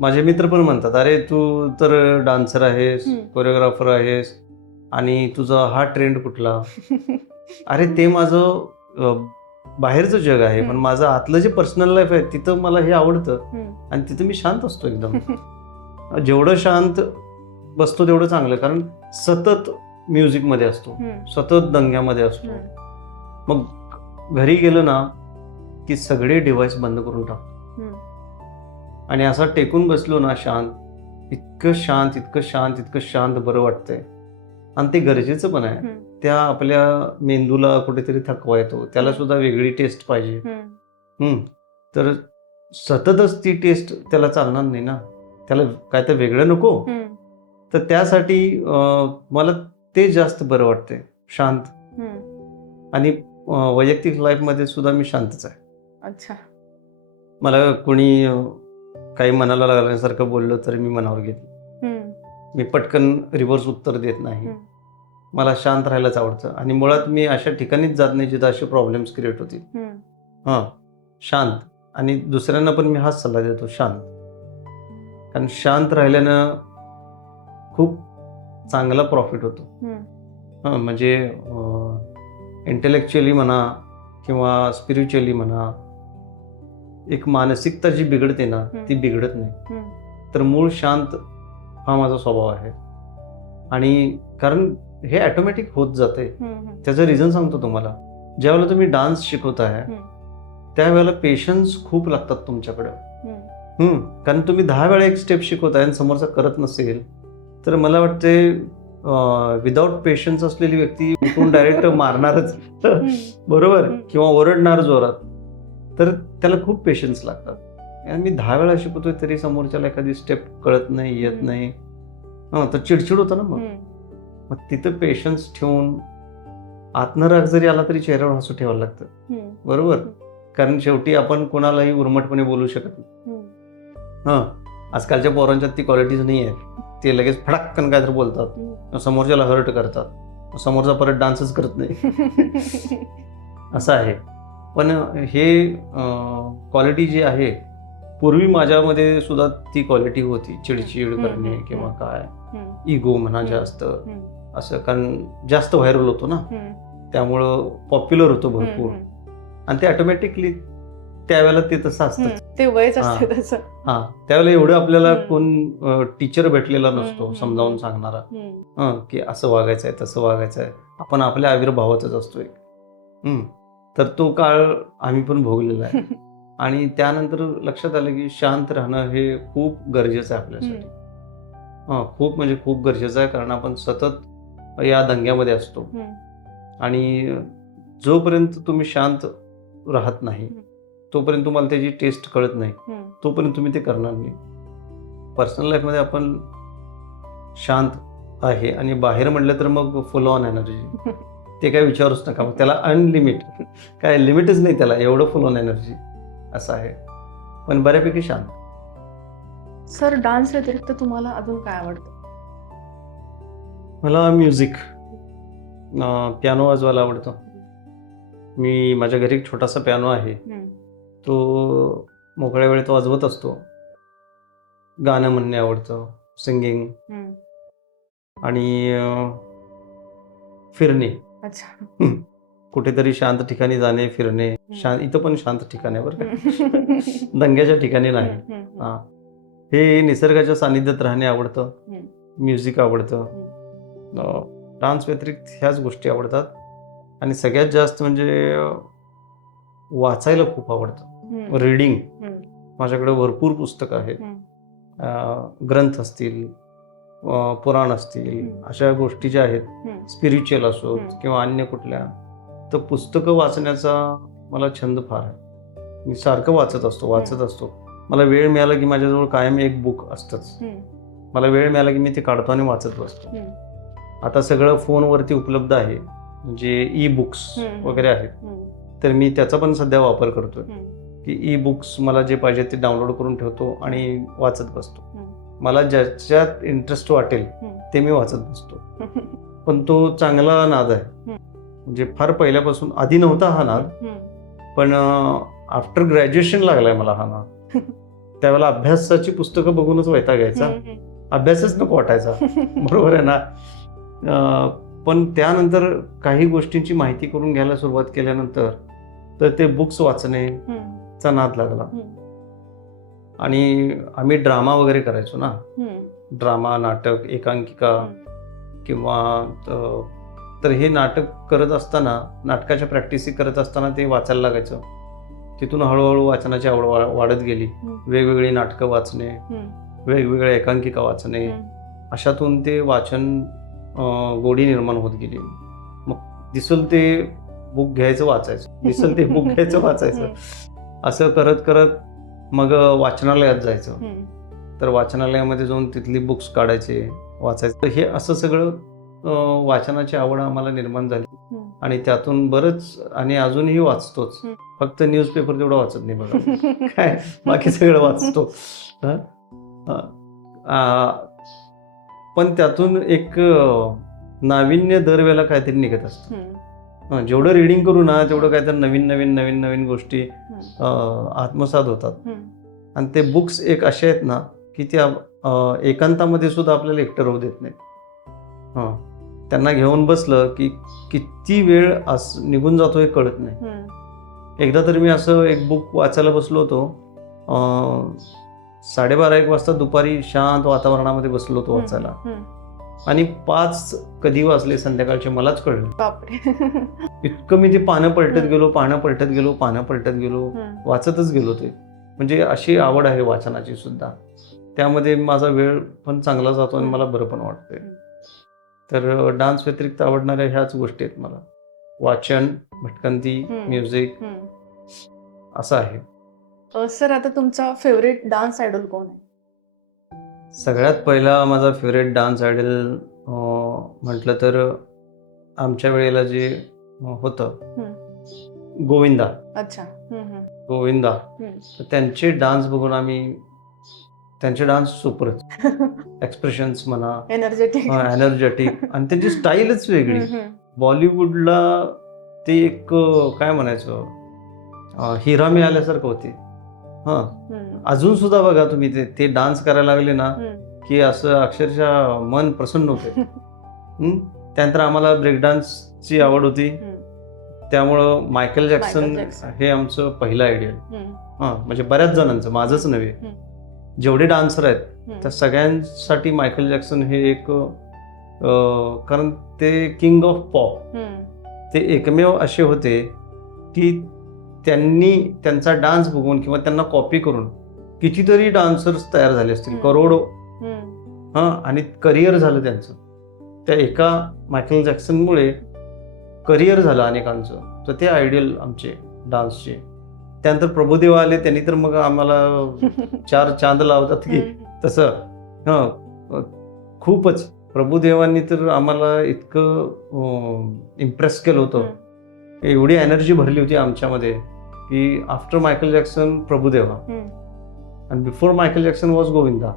माझे मित्र पण म्हणतात, अरे तू तर डान्सर आहेस, कोरिओग्राफर आहेस, आणि तुझा हा ट्रेंड कुठला? अरे ते माझं बाहेरचं जग आहे, पण माझं आतलं जे पर्सनल लाईफ आहे तिथं मला हे आवडतं, आणि तिथं मी शांत असतो एकदम. जेवढं शांत बसतो तेवढं चांगलं, कारण सतत म्युझिकमध्ये असतो, सतत दंग्यामध्ये असतो. मग घरी गेलो ना की सगळे डिव्हाइस बंद करून टाकतो आणि असा टेकून बसलो ना शांत, इतकं शांत इतकं शांत इतकं शांत बरं वाटतंय. आणि ते गरजेचं पण आहे. त्या आपल्या मेंदूला कुठेतरी थकवा येतो, त्याला सुद्धा वेगळी टेस्ट पाहिजे. तर सततच ती टेस्ट त्याला चालणार नाही ना, त्याला काय तर वेगळं नको. तर त्यासाठी मला ते जास्त बरं वाटतंय, शांत. आणि वैयक्तिक लाईफमध्ये सुद्धा मी शांतच आहे. अच्छा. मला कोणी काही मनाला लागल्यासारखं बोललं तर मी मनावर घेत, मी पटकन रिव्हर्स उत्तर देत नाही. मला शांत राहायलाच आवडतं, आणि मुळात मी अशा ठिकाणीच जात नाही जिथं असे प्रॉब्लेम्स क्रिएट होतील. शांत. आणि दुसऱ्यांना पण मी हाच सल्ला देतो, शांत. कारण शांत राहिल्यानं खूप चांगला प्रॉफिट होतो. म्हणजे इंटेलेक्च्युअली म्हणा किंवा स्पिरिच्युअली म्हणा, एक मानसिकता जी बिघडते ना ती बिघडत नाही. तर मूळ शांत हा माझा स्वभाव आहे. आणि कारण हे ऑटोमॅटिक होत जाते. त्याचं रिझन सांगतो तुम्हाला. ज्यावेळेला तुम्ही डान्स शिकवताय त्यावेळेला पेशन्स खूप लागतात तुमच्याकडे. कारण तुम्ही 10 वेळा एक स्टेप शिकवताय आणि समोरचा करत नसेल तर मला वाटते विदाउट पेशन्स असलेली व्यक्ती उठून डायरेक्ट मारणारच, बरोबर, किंवा ओरडणार जोरात. तर त्याला खूप पेशन्स लागतात. आणि मी 10 वेळा शिकवतोय तरी समोरच्याला एखादी स्टेप कळत नाही, येत नाही, तर चिडचिड होतं ना. मग तिथं पेशन्स ठेवून आतनं राग जरी आला तरी चेहऱ्यावर हसू ठेवायला लागतं, बरोबर. कारण शेवटी आपण कोणालाही उर्मटपणे बोलू शकत नाही. आजकालच्या पोरांच्यात ती क्वालिटीज नाही आहेत. ते लगेच फटाक्कन काय तर बोलतात, समोरच्याला हर्ट करतात, समोरचा परत डान्सच करत नाही. असं आहे. पण हे क्वालिटी जी आहे पूर्वी माझ्यामध्ये सुद्धा ती क्वालिटी होती, चिडचिड करणे किंवा काय इगो म्हणा जास्त असं, कारण जास्त व्हायरल होतो ना, त्यामुळं पॉप्युलर होतो भरपूर, आणि ते ऑटोमॅटिकली त्यावेळेला ते तसं असतं. ते वयच असते तसं. हा, त्यावेळेला एवढं आपल्याला कोण टीचर भेटलेला नसतो समजावून सांगणारा की असं वागायचं आहे तसं वागायचं आहे. आपण आपल्या आविर्भावातच असतो एक. तर तो काळ आम्ही पण भोगलेला आहे. आणि त्यानंतर लक्षात आलं की शांत राहणं हे खूप गरजेचं आहे आपल्यासाठी. खूप म्हणजे खूप गरजेचं आहे, कारण आपण सतत या दंग्यामध्ये असतो. आणि जोपर्यंत तुम्ही शांत राहत नाही तोपर्यंत तुम्हाला त्याची टेस्ट कळत नाही, तोपर्यंत तुम्ही ते करणार नाही. पर्सनल लाईफमध्ये आपण शांत आहे आणि बाहेर म्हटलं तर मग फुल ऑन एनर्जी, ते काय विचारूच नका. मग त्याला अनलिमिट, काय लिमिटच नाही त्याला, एवढं फुल ऑन एनर्जी असं आहे, पण बऱ्यापैकी शांत. सर, डान्स व्यतिरिक्त तुम्हाला अजून काय आवडतं? मला म्युझिक, पियानो वाजवायला आवडतं. मी माझ्या घरी एक छोटासा पियानो आहे, तो मोकळ्या वेळेत वाजवत असतो. गाणं म्हणणे आवडतं, सिंगिंग, आणि फिरणे. अच्छा. कुठेतरी शांत ठिकाणी जाणे, फिरणे. इथं पण शांत ठिकाण आहे बरं का, दंग्याच्या ठिकाणी नाही. हे निसर्गाच्या सानिध्यात राहणे आवडतं, म्युझिक आवडतं, डान्स व्यतिरिक्त ह्याच गोष्टी आवडतात. आणि सगळ्यात जास्त म्हणजे वाचायला खूप आवडतं, रीडिंग. माझ्याकडे भरपूर पुस्तकं आहेत, ग्रंथ असतील, पुराण असतील, अशा गोष्टी ज्या आहेत, स्पिरिच्युअल असो किंवा अन्य कुठल्या, तर पुस्तकं वाचण्याचा मला छंद फार आहे. मी सारखं वाचत असतो. मला वेळ मिळाला की माझ्याजवळ कायम एक बुक असतंच. मला वेळ मिळाला की मी ते काढतो आणि वाचत बसतो. आता सगळं फोनवरती उपलब्ध आहे, म्हणजे ई बुक्स वगैरे आहेत, तर मी त्याचा पण सध्या वापर करतोय की ई बुक्स मला जे पाहिजे ते डाउनलोड करून ठेवतो आणि वाचत बसतो. मला ज्याच्यात इंटरेस्ट वाटेल ते मी वाचत बसतो. पण तो चांगला नाद आहे, म्हणजे फार पहिल्यापासून, आधी नव्हता हा नाद, पण आफ्टर ग्रॅज्युएशन लागलाय मला हा नाद. त्यावेळेला अभ्यासाची पुस्तकं बघूनच वैताग घ्यायचा, अभ्यासच नको वाटायचा. बरोबर आहे ना. पण त्यानंतर काही गोष्टींची माहिती करून घ्यायला सुरुवात केल्यानंतर तर ते बुक्स वाचण्याचा नाद लागला. आणि आम्ही ड्रामा वगैरे करायचो ना, ड्रामा, नाटक, एकांकिका किंवा तर हे नाटक करत असताना, नाटकाच्या प्रॅक्टिस करत असताना ते वाचायला लागायचं. तिथून हळूहळू वाचनाची आवड वाढत गेली. वेगवेगळी नाटकं वाचणे, वेगवेगळ्या एकांकिका वाचणे, अशातून ते वाचन गोडी निर्माण होत गेली. मग दिसल ते बुक घ्यायचं वाचायचं, असं करत करत मग वाचनालयात जायचं. तर वाचनालयामध्ये जाऊन तिथली बुक्स काढायचे, वाचायचं. तर हे असं सगळं वाचनाची आवड आम्हाला निर्माण झाली. आणि त्यातून बरंच, आणि अजूनही वाचतोच, फक्त न्यूजपेपर तेवढं वाचत नाही बघा, काय बाकी सगळं वाचतो. पण त्यातून एक नाविन्य दरवेळेला काहीतरी निघत असतं. जेवढं रिडिंग करू ना तेवढं काहीतरी नवीन गोष्टी आत्मसात होतात. आणि ते बुक्स एक असे आहेत ना की त्या एकांतामध्ये सुद्धा आपल्याला एकटं राहू देत नाहीत. त्यांना घेऊन बसलं की किती वेळ निघून जातो हे कळत नाही. एकदा तरी मी असं एक बुक वाचायला बसलो होतो, 12:30-1 वाजता दुपारी शांत वातावरणामध्ये बसलो होतो वाचायला, आणि 5 कधी वाजले संध्याकाळचे मलाच कळलं. बापरे. इतकं मी ते पानं पलटत गेलो, वाचतच गेलो ते. म्हणजे अशी आवड आहे वाचनाची सुद्धा. त्यामध्ये माझा वेळ पण चांगला जातो आणि मला बरं पण वाटतंय. तर डान्स व्यतिरिक्त आवडणाऱ्या ह्याच गोष्टी आहेत मला, वाचन, भटकंती, म्युझिक, असं आहे. सर, आता तुमचा फेवरेट डान्स आयडॉल कोण आहे? सगळ्यात पहिला माझा फेवरेट डान्स आयडॉल म्हटलं तर आमच्या वेळेला जे होतं, गोविंदा. अच्छा. गोविंदा. तर त्यांचे डान्स बघून त्यांचे डान्स सुपरच. एक्सप्रेशन्स म्हणा, एनर्जेटिक, आणि त्यांची स्टाईलच वेगळी. बॉलिवूडला ते एक काय म्हणायचं, हिरा मिळाल्यासारखं होते. अजून सुद्धा बघा तुम्ही ते डान्स करायला लागले ना की असं अक्षरशः मन प्रसन्न होते. त्यानंतर आम्हाला ब्रेक डान्सची आवड होती, त्यामुळं मायकेल जॅक्सन हे आमचं पहिलं आयडियल. म्हणजे बऱ्याच जणांचं, माझंच नव्हे, जेवढे डान्सर आहेत त्या सगळ्यांसाठी मायकेल जॅक्सन हे एक कारण ते किंग ऑफ पॉप, ते एकमेव असे होते की त्यांनी त्यांचा डान्स बघून किंवा त्यांना कॉपी करून कितीतरी डान्सर्स तयार झाले असतील, करोडो. आणि करिअर झालं त्यांचं, त्या एका मायकेल जॅक्सनमुळे करिअर झालं अनेकांचं. तर ते आयडियल आमचे डान्सचे. त्यानंतर प्रभुदेव आले, त्यांनी तर मग आम्हाला 4 चांद लावतात की तसं. खूपच प्रभुदेवांनी तर आम्हाला इतकं इम्प्रेस केलं होतं, एवढी एनर्जी भरली होती आमच्यामध्ये की आफ्टर मायकेल जॅक्सन प्रभुदेवा आणि before Michael Jackson was Govinda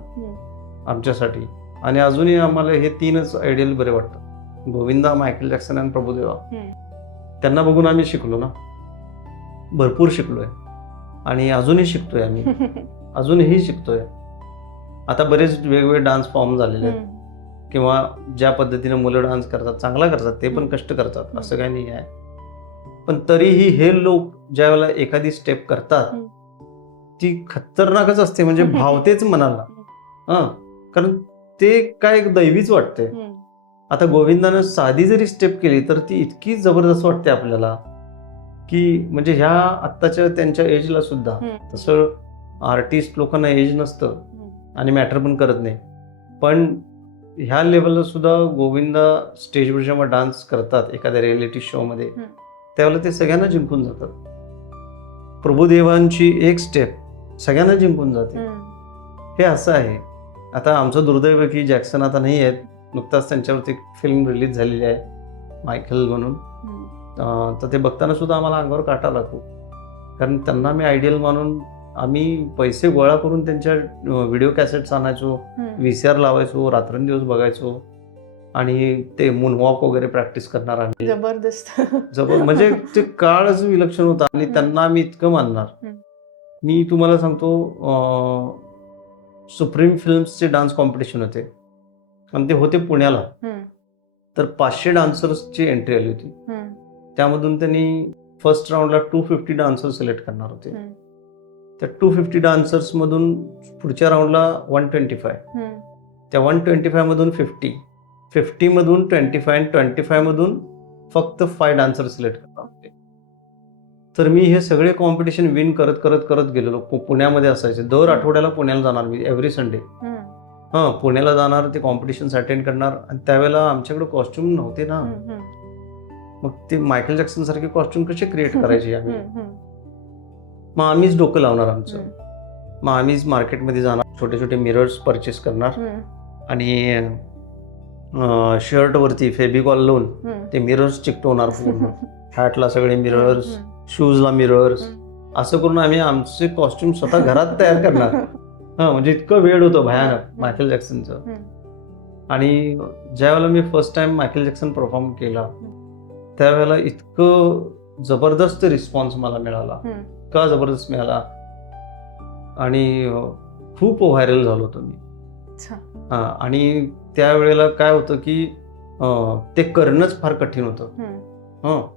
आमच्यासाठी. आणि अजूनही आम्हाला हे 3च आयडियल बरे वाटतात, गोविंदा, मायकेल जॅक्सन आणि प्रभुदेवा. त्यांना बघून आम्ही शिकलो ना, भरपूर शिकलोय आणि अजूनही शिकतोय आम्ही, अजूनही शिकतोय. आता बरेच वेगवेगळे डान्स फॉर्म झालेले आहेत किंवा ज्या पद्धतीने मुलं डान्स करतात, चांगला करतात, ते पण कष्ट करतात, असं काही नाही आहे. पण तरीही हे लोक ज्या वेळेला एखादी स्टेप करतात ती खतरनाकच असते, म्हणजे भावतेच मनाला. कारण ते काय एक दैवीच वाटते. आता गोविंदानं साधी जरी स्टेप केली तर ती इतकी जबरदस्त वाटते आपल्याला की म्हणजे ह्या आत्ताच्या त्यांच्या एजला सुद्धा, तसं आर्टिस्ट लोकांना एज नसतं आणि मॅटर पण करत नाही, पण ह्या लेवलला सुद्धा गोविंदा स्टेजवर जेव्हा डान्स करतात एखाद्या रियालिटी शोमध्ये, त्यावेळेला ते सगळ्यांना जिंकून जातात. प्रभुदेवांची एक स्टेप सगळ्यांना जिंकून जाते. हे असं आहे. आता आमचं दुर्दैव आहे की जॅक्सन आता नाही आहेत. नुकताच त्यांच्यावरती फिल्म रिलीज झालेली आहे मायकेल म्हणून. तर ते बघताना सुद्धा आम्हाला अंगावर काटा लागतो, कारण त्यांना मी आयडियल मानून आम्ही पैसे गोळा करून त्यांच्या व्हिडिओ कॅसेट्स आणायचो, VCR लावायचो, रात्रंदिवस बघायचो आणि ते मूनवॉक वगैरे प्रॅक्टिस करणार आम्ही. जबरदस्त. म्हणजे ते काळच विलक्षण होता आणि त्यांना आम्ही इतकं मानणार. मी तुम्हाला सांगतो, सुप्रीम फिल्म्सचे डान्स कॉम्पिटिशन होते आणि ते होते पुण्याला. तर 500 डान्सर्सची एंट्री आली होती. त्यामधून त्यांनी फर्स्ट राऊंडला 250 डान्सर्स सिलेक्ट करणार होते. त्या 250 डान्सर्स मधून पुढच्या राऊंडला 125, त्या 125 मधून 50 मधून 25 आणि 25 मधून फक्त 5 डान्सर्स सिलेक्ट करणार होते. तर मी हे सगळे कॉम्पिटिशन विन करत करत करत गेलेलो. पुण्यामध्ये असायचे, दर आठवड्याला पुण्याला जाणार मी, एव्हरी संडे. पुण्याला जाणार, ते कॉम्पिटिशन्स अटेंड करणार. आणि त्यावेळेला आमच्याकडे कॉस्ट्युम नव्हते ना, मग ते मायकेल जॅक्सन सारखे कॉस्ट्युम कसे क्रिएट करायचे आम्ही. मग आम्हीच डोकं लावणार आमचं. मग आम्हीच मार्केटमध्ये जाणार, छोटे छोटे मिरर्स परचेस करणार आणि शर्टवरती फेबिकॉल लावून ते मिरर्स चिकटवणार पूर्ण. हॅटला सगळे मिरर्स, शूजला मिरर्स, असं करून आम्ही आमचे कॉस्ट्युम स्वतः घरात तयार करणार. म्हणजे इतकं वेळ होतं भयानक मायकेल जॅक्सनचं. आणि ज्या वेळेला मी first time Michael Jackson perform केला त्यावेळेला इतकं जबरदस्त रिस्पॉन्स मला मिळाला, इतका जबरदस्त मिळाला आणि खूप व्हायरल झालो होतो मी. आणि त्यावेळेला काय होतं की ते करणंच फार कठीण होतं.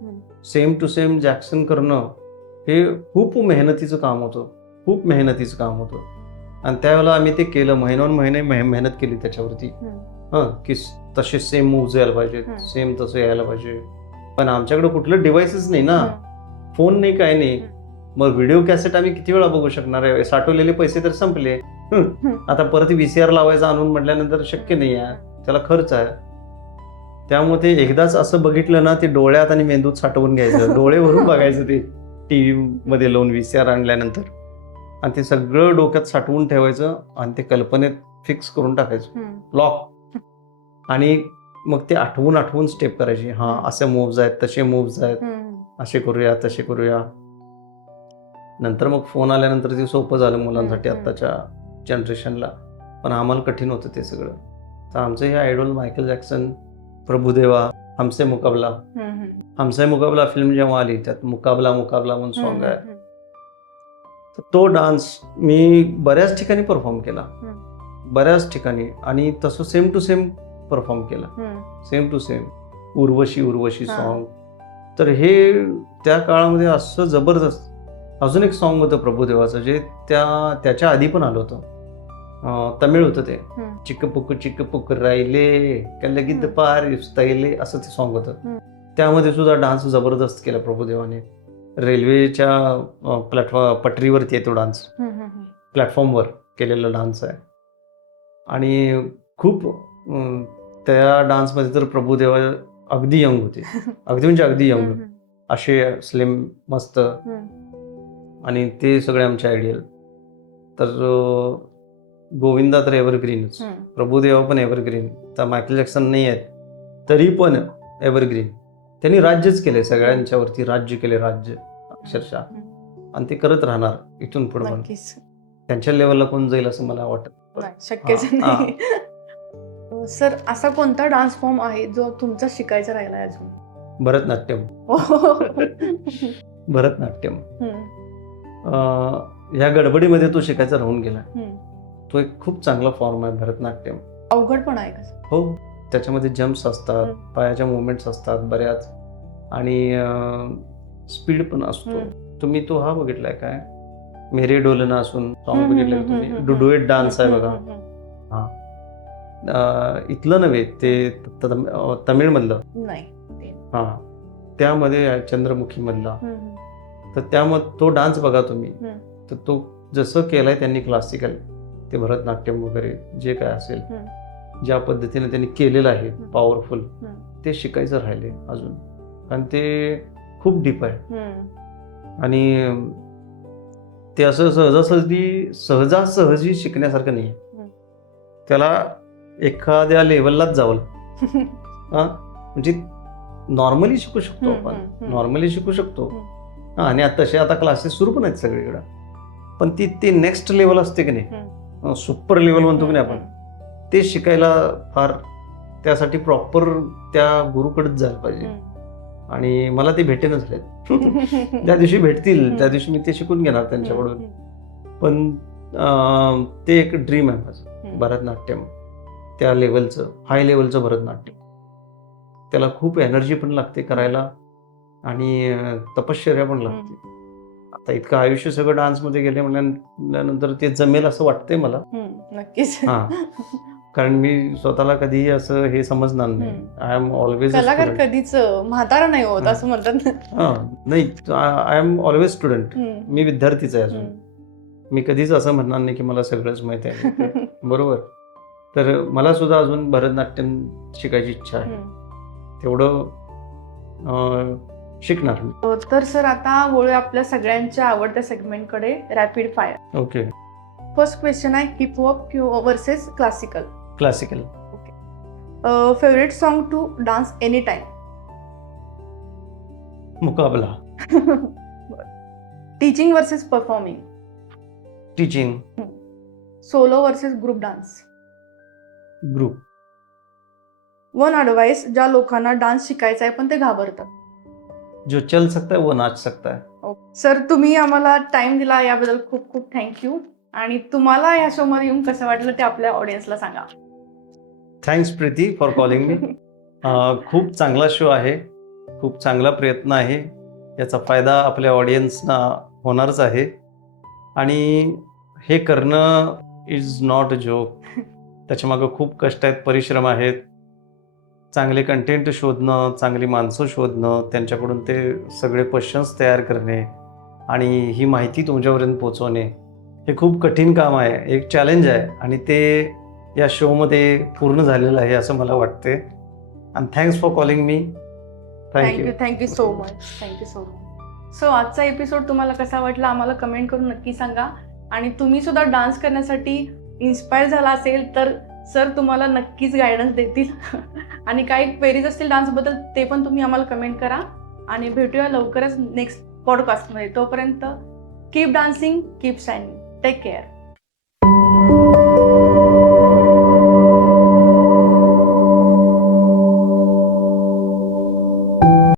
सेम टू सेम जॅक्सन करणं हे खूप मेहनतीचं काम होतं, खूप मेहनतीचं काम होतं. आणि त्यावेळेला आम्ही ते केलं, महिने मेहनत केली त्याच्यावरती, की तसे सेम मूव्ज यायला पाहिजेत, सेम तसं यायला पाहिजे. पण आमच्याकडे कुठलं डिव्हाइसच नाही ना, फोन नाही, काय नाही. मग व्हिडिओ कॅसेट आम्ही किती वेळा बघू शकणार आहे, साठवलेले पैसे तर संपले. आता परत VCR लावायचं आणून म्हटल्यानंतर शक्य नाही आहे, त्याला खर्च आहे. त्यामुळे ते एकदाच असं बघितलं ना, ते डोळ्यात आणि मेंदूत साठवून घ्यायचं, डोळे भरून बघायचं ते TV मध्ये लावून VCR आणल्यानंतर. आणि ते सगळं डोक्यात साठवून ठेवायचं आणि ते कल्पनेत फिक्स करून टाकायचं, लॉक. आणि मग ते आठवून स्टेप करायची. असे मूव्ज आहेत, तसे मूव्ज आहेत, असे करूया, तसे करूया. नंतर मग फोन आल्यानंतर ते सोपं झालं मुलांसाठी आत्ताच्या जनरेशनला, पण आम्हाला कठीण होतं ते सगळं. तर आमचं हे आयडॉल मायकेल जॅक्सन, प्रभुदेवा, हमसे मुकाबला फिल्म जेव्हा आली त्यात मुकाबला म्हणून सॉन्ग आहे. तर तो डान्स मी बऱ्याच ठिकाणी परफॉर्म केला, बऱ्याच ठिकाणी, आणि तसं सेम टू सेम परफॉर्म केला, same to same. Urvashi Urvashi हा. सॉन्ग, तर हे त्या काळामध्ये असं जबरदस्त. अजून एक सॉन्ग होतं प्रभुदेवाचं जे त्याच्या आधी पण आलं होतं, तमिळ होतं ते, चिकपुक राहिले कलगीत पार युस्ताईले, असं ते सॉन्ग होतं. त्यामध्ये सुद्धा डान्स जबरदस्त केला प्रभुदेवाने. रेल्वेच्या पटरीवरती आहे तो डान्स, प्लॅटफॉर्मवर केलेला डान्स आहे. आणि खूप त्या डान्समध्ये तर प्रभुदेवा अगदी यंग होते, अगदी म्हणजे अगदी यंग, असे स्लिम मस्त, आणि ते सगळे आमचे आयडियल. तर गोविंदा तर एव्हरग्रीनच, प्रभुदेवा पण एव्हरग्रीन. तर मायकेल जॅक्सन नाही आहेत तरी पण एव्हरग्रीन. त्यांनी राज्यच केले, सगळ्यांच्यावरती राज्य केले, राज्य अक्षरशः, आणि ते करत राहणार इथून पुढे पण. त्यांच्या लेवलला कोण जाईल असं मला वाटत शक्यच नाही. सर, असा कोणता डान्स फॉर्म आहे जो तुमचा शिकायचा राहिला अजून? भरतनाट्यम. भरतनाट्यम ह्या गडबडीमध्ये तो शिकायचा राहून गेला. तो एक खूप चांगला फॉर्म आहे भरतनाट्यम. अवघड पण आहे का? हो, त्याच्यामध्ये जम्प्स असतात, पायाच्या मुवमेंट्स असतात बऱ्याच, आणि स्पीड पण असतो. तुम्ही तो हा बघितलाय काय, मेरे डोलना असून सॉन्ग बघितलंय तुम्ही? डुडुएट डान्स आहे बघा. हा, इथलं नव्हे, ते तमिळमधलं नाही. हा, त्यामध्ये चंद्रमुखी मधला. तर त्यामध्ये तो डान्स बघा तुम्ही, तर तो जसं केलाय त्यांनी क्लासिकल, ते भरतनाट्यम वगैरे जे काय असेल, ज्या पद्धतीने त्यांनी केलेलं आहे पॉवरफुल, ते शिकायचं राहिले अजून, कारण ते खूप डीप आहे. आणि ते असं सहजासहजी शिकण्यासारखं नाही. त्याला एखाद्या लेवललाच जावं म्हणजे नॉर्मली शिकू शकतो आपण, नॉर्मली शिकू शकतो. आणि आता क्लासेस सुरू पण आहेत सगळीकडे, पण ती नेक्स्ट लेवल असते की नाही, सुपर लेवल म्हणतो की नाही आपण, ते शिकायला फार, त्यासाठी प्रॉपर त्या गुरुकडेच जायला पाहिजे. आणि मला ते भेटेनच झाले. ज्या दिवशी भेटतील त्या दिवशी मी ते शिकून घेणार त्यांच्याकडून. पण ते एक ड्रीम आहे माझं, भरतनाट्यम त्या लेवलचं, हाय लेवलचं भरतनाट्यम. त्याला खूप एनर्जी पण लागते करायला, आणि तपश्चर्या पण लागते. आता इतकं आयुष्य सगळं डान्समध्ये गेले म्हणल्यानंतर ते जमेल असं वाटतंय मला. नक्कीच. हा, कारण मी स्वतःला कधीही असं हे समजणार नाही. आय एम ऑलवेज कलाकार कधीच म्हातारा नाही होत असं म्हणतात. नाही, आय एम ऑलवेज स्टुडंट. मी विद्यार्थीच आहे अजून. मी कधीच असं म्हणणार नाही की मला सगळंच माहिती आहे. बरोबर. तर मला सुद्धा अजून भरतनाट्यम शिकायची इच्छा आहे, तेवढं शिकणार मी. तर सर, आता वळूया आपल्या सगळ्यांच्या आवडत्या सेगमेंटकडे, rapid fire. Okay. First question आहे, hip hop versus classical. Classical. Favourite song to dance any time. मुकाबला. Teaching versus performing. Teaching. Solo versus group dance. Group. One advice ज्या लोकांना डान्स शिकायचा आहे पण ते घाबरतात. जो चल सकता है वो नाच सकता है. सर, तुम्ही आम्हाला टाइम दिला याबद्दल खूप खूप थँक्यू. आणि तुम्हाला या शो मध्ये येऊन कसं वाटलं ते आपल्या ऑडियन्सला सांगा. Thanks Preeti for calling me. खूप चांगला शो आहे, खूप चांगला प्रयत्न आहे, याचा फायदा आपल्या ऑडियन्सना होणारच आहे. आणि हे करणं इज नॉट अ जोक. त्याच्यामागं खूप कष्ट आहेत, परिश्रम आहेत. चांगले कंटेंट शोधणं, चांगली माणसं शोधणं, त्यांच्याकडून ते सगळे क्वेश्चन्स तयार करणे आणि ही माहिती तुमच्यापर्यंत पोहोचवणे, हे खूप कठीण काम आहे, एक चॅलेंज आहे. आणि ते या शोमध्ये पूर्ण झालेलं आहे असं मला वाटते. And thanks for calling me. Thank you so much. Thank you so much. So आजचा एपिसोड तुम्हाला कसा वाटला आम्हाला कमेंट करून नक्की सांगा. आणि तुम्ही सुद्धा डान्स करण्यासाठी इन्स्पायर झाला असेल तर सर तुम्हाला नक्कीच गायडन्स देतील. आणि काही क्वेरीज असतील डान्सबद्दल ते पण तुम्ही आम्हाला कमेंट करा. आणि भेटूया लवकरच नेक्स्ट पॉडकास्टमध्ये. तोपर्यंत keep dancing, keep shining. Take care.